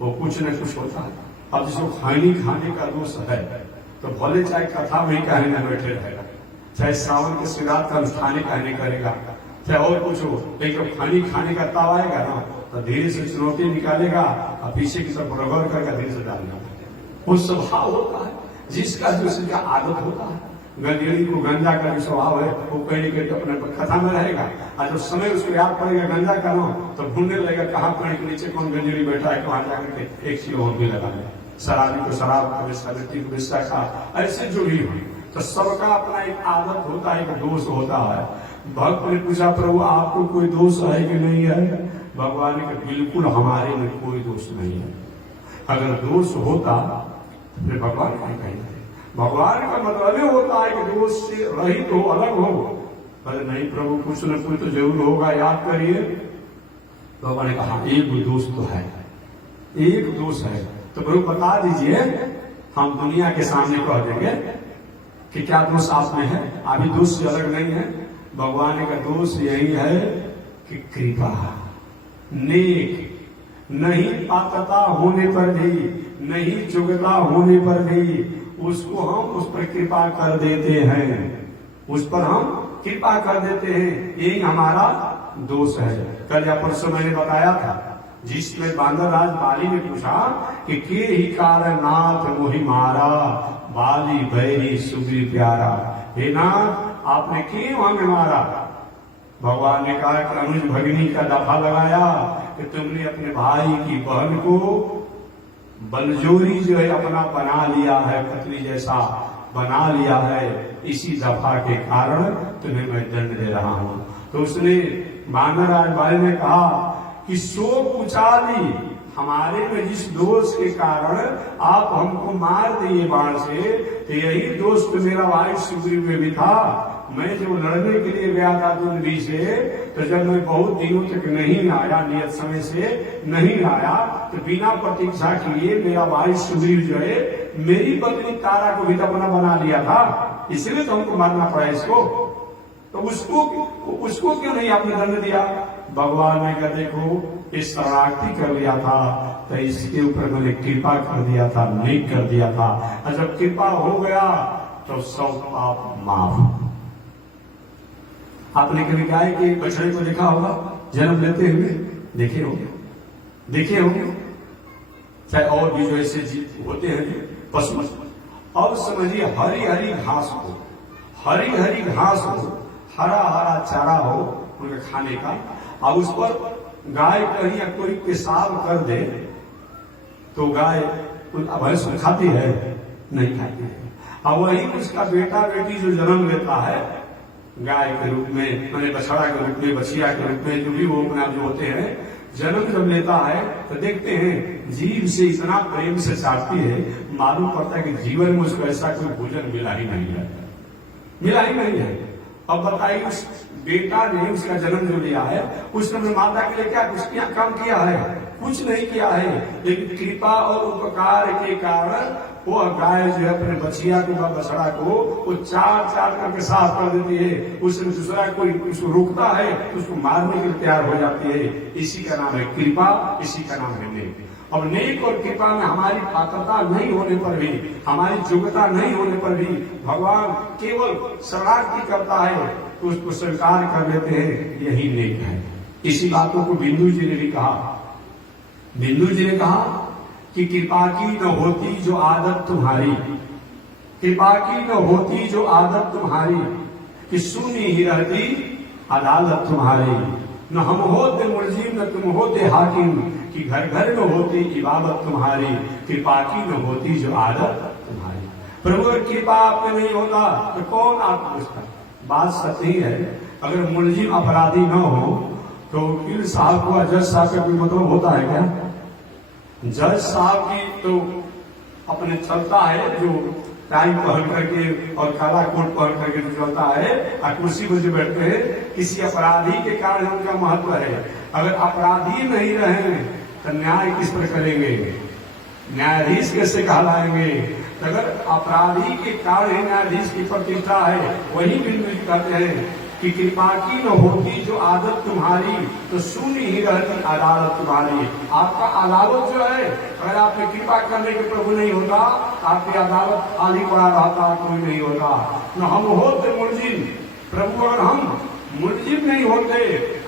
वो कुछ न कुछ होता है। अब जिसको खैनी खाने का दोष है तो भले चाहे कथा में ही कहने में बैठे रहेगा, चाहे सावन के शिवरात का अनुष्ठान कहने करेगा, चाहे और कुछ हो, लेकिन जब खैनी खाने का ताव आएगा ना तो धीरे से चुनौती निकालेगा और पीछे की तरफ रगड़ करके धीरे से डालेगा। वो स्वभाव होता है जिसका दूसरे आदत होता है। गंजेड़ी को गंजा का जो स्वभाव है वो कहीं के अपने कथा में रहेगा, और जब समय उसको याद पड़ेगा गंजा का ना तो ढूंढने लगेगा कहाँ पेड़ के नीचे कौन गंजेड़ी बैठा है, वहां जाकर के एक किलो और भी लगा ले। शराबी को शराब का विस्सा, व्यक्ति को विस्सा का, ऐसे जो भी हो तो सबका अपना एक आदत होता है, एक दोष होता है। भक्त ने पूछा प्रभु आपको कोई दोष है कि नहीं है? भगवान ने कहा बिल्कुल हमारे में कोई दोष नहीं है। अगर दोष होता तो फिर भगवान नहीं कहेंगे। भगवान का मतलब ये होता है कि दोष से रहित हो, अलग हो। अरे नहीं प्रभु कुछ न कुछ तो जरूर होगा, याद करिए। भगवान ने कहा एक दोष तो है, एक दोष है, तो प्रभु बता दीजिए, हम दुनिया के सामने कह देंगे कि क्या दोष आप में है, अभी दोष से अलग नहीं है। भगवान का दोष यही है कि कृपा, नेक, नहीं पात्रता होने पर भी, नहीं योग्यता होने पर भी उसको हम उस पर कृपा कर देते हैं, उस पर हम कृपा कर देते हैं, यही हमारा दोष है। कल या परसों मैंने बताया था जिसमें बांदर राज बाली ने पूछा कि के ही कारण नाथ मोहि मारा, बाली भैरी सुग्रीव प्यारा। हे नाथ आपने क्यों हमें मारा? भगवान ने कहा कि अनुज भगिनी का दफा लगाया कि तुमने अपने भाई की बहन को बलजोरी जो है अपना बना लिया है, पत्नी जैसा बना लिया है, इसी दफा के कारण तुम्हें मैं दंड दे रहा हूं। तो उसने बानरराज बाली ने कहा कि सो पुचाली, हमारे में जिस दोष के कारण आप हमको मार दिए बाण से, तो यही दोष तो मेरा भाई सुग्रीव में भी था। मैं जब लड़ने के लिए गया था दुंदरी से, तो जब मैं बहुत दिनों तक नहीं आया, नियत समय से नहीं आया, तो बिना प्रतीक्षा किए मेरा भाई सुग्रीव जो है मेरी पत्नी तारा को भी अपना बना लिया था, इसलिए तो हमको मारना पड़ा इसको। तो उसको क्यों नहीं आपने दंड दिया? भगवान ने कहा देखो इस शरणार्थी कर लिया था तो इसके ऊपर मैंने कृपा कर दिया था, नेक कर दिया था, और जब कृपा हो गया तो सब पाप माफ। आपने कभी गाय के बछड़े को देखा होगा जन्म लेते हुए? देखे होंगे, चाहे और भी जो ऐसे जीव होते हैं पशु। और समझिए हरी हरी घास हो, हरी हरी घास हो, हरा हरा चारा हो उनके खाने का, और उस पर गाय कहीं या कोई पेशाब कर दे तो गाय भैंस खाती है? नहीं खाती है। और वही उसका बेटा बेटी जो जन्म लेता है गाय के रूप में, मैंने बछड़ा के रूप में, बछिया के रूप में, जो भी वो अपना जो होते हैं, जन्म जब लेता है तो देखते हैं जीव से इतना प्रेम से चाहती है, मालूम पड़ता है कि जीवन में उसको ऐसा कोई भोजन मिला ही नहीं है। अब बताइए उस बेटा ने उसका जन्म जो लिया है उसने माता के लिए क्या कुछ काम किया है? कुछ नहीं किया है, लेकिन कृपा और उपकार के कारण वो गाय जो है अपने बछिया को बछड़ा को वो चार करके साफ कर देती है। उसमें दूसरा कोई उसको रोकता है तो उसको मारने के लिए तैयार हो जाती है। इसी का नाम है कृपा, इसी का नाम है नेक। अब नेक और कृपा में हमारी पात्रता नहीं होने पर भी, हमारी योग्यता नहीं होने पर भी भगवान केवल शरणार्थी करता है तो उसको स्वीकार कर लेते हैं, यही नेक है। इसी बातों को बिंदु जी ने भी कहा। बिंदु जी ने कहा कि कृपा की न होती जो आदत तुम्हारी, कृपा की न होती जो आदत तुम्हारी, कि सुनी ही रहती अदालत तुम्हारी। न हम होते मुलजिम न तुम होते हाकिम, कि घर घर में होती इबादत तुम्हारी। कृपा की न होती जो आदत तुम्हारी। प्रभु अगर कृपा आप में नहीं होता तो कौन आप पूछता। बात सही है। अगर मुलजिम अपराधी न हो तो वकील साहब को जज साहब का कोई मतलब होता है क्या? जज साहब की तो अपने चलता है जो टाइम पहन करके और काला कोट पहन करके जो चलता है और कुर्सी पर जो बैठते हैं, किसी अपराधी के कारण उनका महत्व है। अगर अपराधी नहीं रहे तो न्याय किस पर करेंगे? न्यायाधीश कैसे कहलाएंगे? अगर अपराधी के कारण न्यायाधीश की प्रतिष्ठा है, वही बिंदु कहते हैं कि कृपा की न होती जो आदत तुम्हारी, तो शून्य ही रहती अदालत तुम्हारी। आपका अदालत जो है, अगर आपने कृपा करने के प्रभु नहीं होता, आपकी अदालत खाली पड़ा रहता, कोई नहीं होता। न हम होते मुलजिम, प्रभु अगर हम मुलजिम नहीं होते,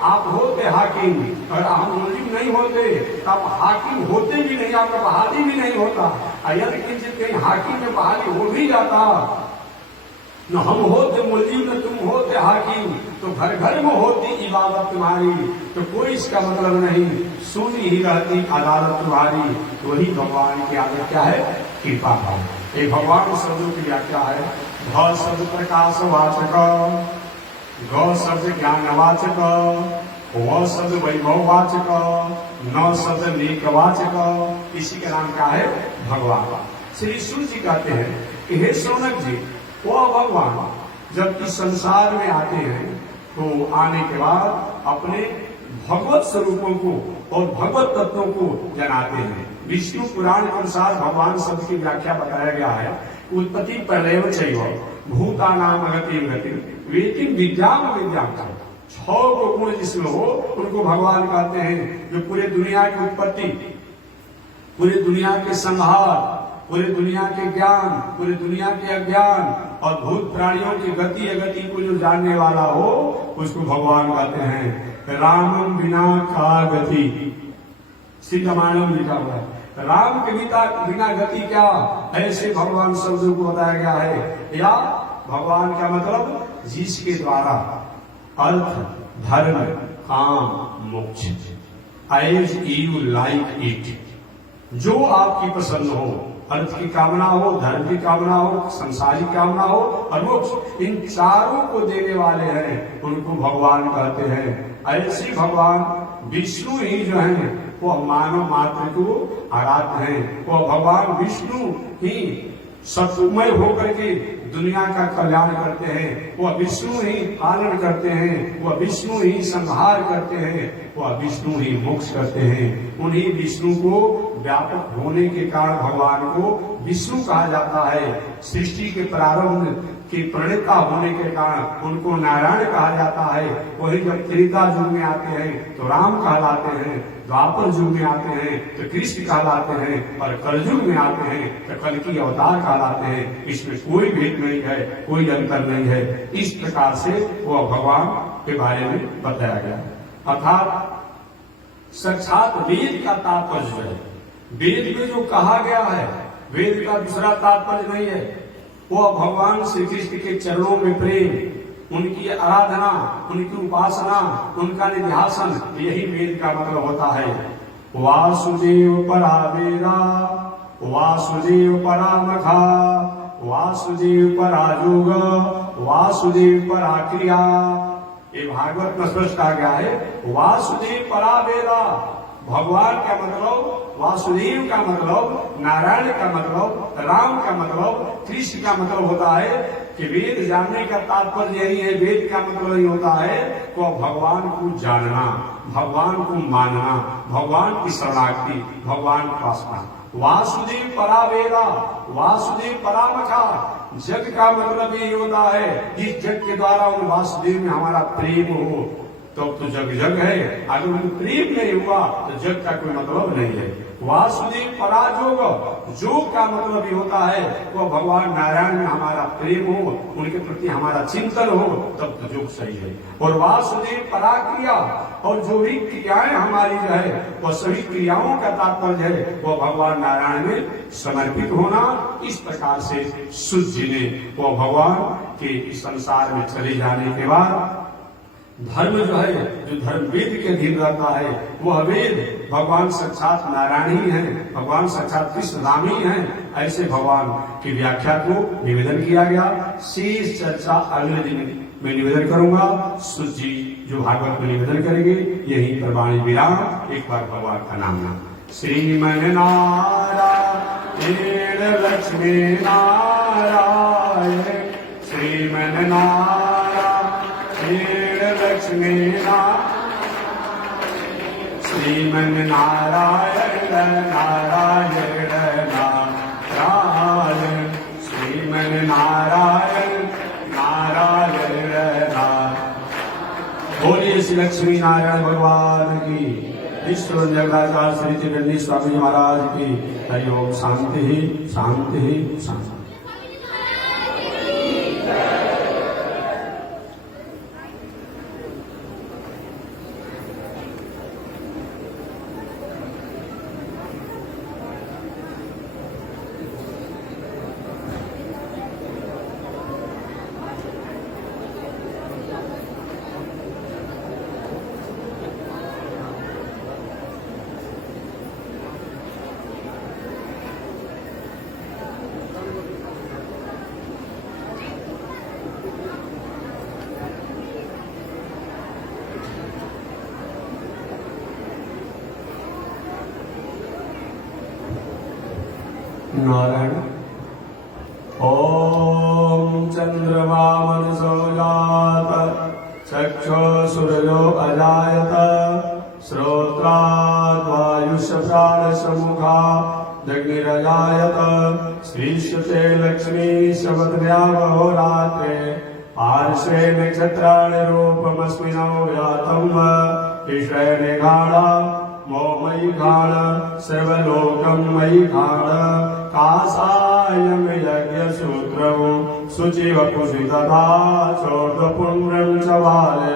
आप होते हाकिम। अगर हम मुलजिम नहीं होते तो आप हाकिम होते भी नहीं, आपका बहाली भी नहीं होता। यदि किंचित कहीं हाकिम में बहाली हो भी जाता, न हम होते मुलजिम न तुम होते हाकिम, तो घर घर में होती इबादत तुम्हारी। तो कोई इसका मतलब नहीं, सुनी ही रहती अदालत तुम्हारी। तो वही भगवान की आदत क्या है? कृपा भाव। एक भगवान शब्दों की व्याख्या है। भ शब्द प्रकाश वाचक, ग शब्द ज्ञान वाचक, व शब्द वैभव वाचक, न शब्द नीक वाचक। इसी का नाम क्या है? भगवान। श्री सूर्य जी कहते हैं कि हे शौनक जी, वो भगवान जब इस संसार में आते हैं तो आने के बाद अपने भगवत स्वरूपों को और भगवत तत्वों को जनाते हैं। विष्णु पुराण के अनुसार भगवान शब्द की व्याख्या बताया गया है। उत्पत्ति प्रलय चैव भूतानाम गति गति वेति विद्याम विद्याम। 6 गुण जिसमें हो उनको भगवान कहते हैं, जो पूरे दुनिया की उत्पत्ति, पूरे दुनिया के संहार, पूरे दुनिया के ज्ञान, पूरे दुनिया के अज्ञान और भूत प्राणियों की गति अगति को जो जानने वाला हो उसको भगवान कहते हैं। रामम बिना का गति, श्री रामायण में लिखा हुआ है, राम के बिना गति क्या, ऐसे भगवान शब्दों को बताया गया है। या भगवान का मतलब जिसके द्वारा अर्थ, धर्म, काम, मोक्ष, एज यू लाइक इट, जो आपकी पसंद हो, अर्थ की कामना हो, धर्म की कामना हो, संसारिक कामना हो और मोक्ष, इन चारों को देने वाले हैं, उनको भगवान कहते हैं। ऐसे भगवान विष्णु ही जो है वो मानव मात्र को आराध्य हैं। वो भगवान विष्णु ही सत्वमय होकर के दुनिया का कल्याण करते हैं। वह विष्णु ही पालन करते हैं, वह विष्णु ही संहार करते हैं, वह विष्णु ही मोक्ष करते हैं। उन्हीं विष्णु को व्यापक होने के कारण भगवान को विष्णु कहा जाता है। सृष्टि के प्रारंभ के प्रणेता होने के कारण उनको नारायण कहा जाता है। वही जब त्रेता युग में आते हैं तो राम कहलाते हैं, द्वापर युग में आते हैं तो कृष्ण कहलाते हैं, और कलयुग में आते हैं तो कल की अवतार कहलाते हैं। इसमें कोई भेद नहीं है, कोई अंतर नहीं है। इस प्रकार से वह भगवान के बारे में बताया गया। अर्थात साक्षात वेद का तात्पर्य जो है, वेद में जो कहा गया है, वेद का दूसरा तात्पर्य नहीं है। वह भगवान श्री कृष्ण के चरणों में प्रेम, उनकी आराधना, उनकी उपासना, उनका निध्यासन, यही वेद का मतलब होता है। वासुदेव परा वेदा, वासुदेव परा मखा, वासुदेव परा योग, वासुदेव परा क्रिया। ये भागवत में स्पष्ट आ गया है। वासुदेव परा वेदा, भगवान का मतलब, वासुदेव का मतलब, नारायण का मतलब, राम का मतलब, कृष्ण का मतलब होता है कि वेद जानने का तात्पर्य यही है। वेद का मतलब यही होता है कि भगवान को जानना, भगवान को मानना, भगवान की शरणागति, भगवान की उपासना। वासुदेव परा वेदा, वासुदेव परामखा। जग का मतलब यही होता है, जिस जग के द्वारा उन वासुदेव में हमारा प्रेम हो तो जग जग है। अगर उनको प्रेम नहीं हुआ तो जग का कोई मतलब नहीं है। वासुदेव पराजोग, जोग का मतलब ये होता है वो भगवान नारायण में हमारा प्रेम हो, उनके प्रति हमारा चिंतन हो, तब तो जोग सही है। और वासुदेव पराक्रिया, और जो भी क्रियाएं हमारी जो है वो सभी क्रियाओं का तात्पर्य है वो भगवान नारायण में समर्पित होना। इस प्रकार से सूत जी ने वो भगवान के संसार में चले जाने के बाद धर्म जो है, जो धर्म वेद के अधीन रहता है, वह वेद भगवान साक्षात नारायण ही है, भगवान साक्षात कृष्ण राम ही है। ऐसे भगवान की व्याख्या को निवेदन किया गया। शेष चर्चा अगले दिन मैं निवेदन करूंगा। सूत जी जो भागवत में निवेदन करेंगे, यही पर वाणी विराम। एक बार भगवान का नाम नाम श्रीमन नारायण लक्ष्मी नारायण, श्रीमन नारायण लक्ष्मी श्रीमन नारायण नारायण नारायण, श्रीमन नारायण नारायण नारायण। बोलिए श्री लक्ष्मी नारायण भगवान की, विश्व जगदाचार्य श्री चिरंजी स्वामी महाराज की हरि ओम। शांति ही शांति ही शांति। नारायण। ओम चंद्रमा मनसो जात, चक्षो सूर्यो अजायत, श्रोत्रात् वायुष प्राण समुखा जग्निरजायत, श्रीश्रुते लक्ष्मी शबद्भ्यावहो रात्रे, पार्श्वे नक्षत्राणि रूपमस्मिनौ व्यातम्, ईश्वरे निघाड़ा मोमयि घाण, सर्वलोकं मयि घाण, कासायं यज्ञसूत्रं शुचिवपुषि तथा चोर्ध्वपुण्ड्रं च वाले,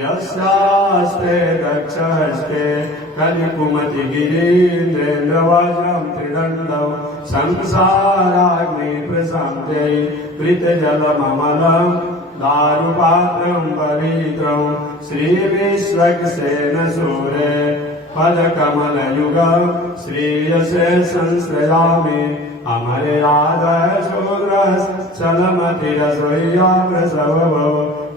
यस्यास्ते दक्षहस्ते कलिकुमति गिरीन्द्रेन्द्रवज्रं त्रिदण्डं, संसाराग्नि प्रशम्ते मृतजलममलं, दारुपात्रं पवित्रं श्रीविश्वक्सेन सूरे, पदकमलयुगं श्रेयसे संश्रयामि, अमरे राधः शूद्रश्चलमतिरसोय्या प्रसवो,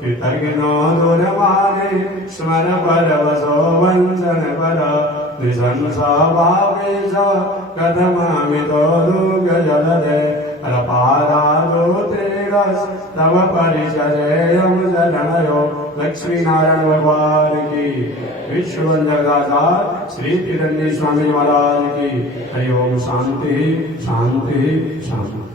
कृतघ्नो दूरवाणे स्मर परवशो वञ्चन पर, नृशंसभावे च कथममितो दुःखजलधे, तव परिचर्यं जनयो। लक्ष्मी नारायण भगवान की, विश्व जगदाचार्य श्री चिरंजी स्वामी महाराज की हरि ओम। शांति शांति शांति।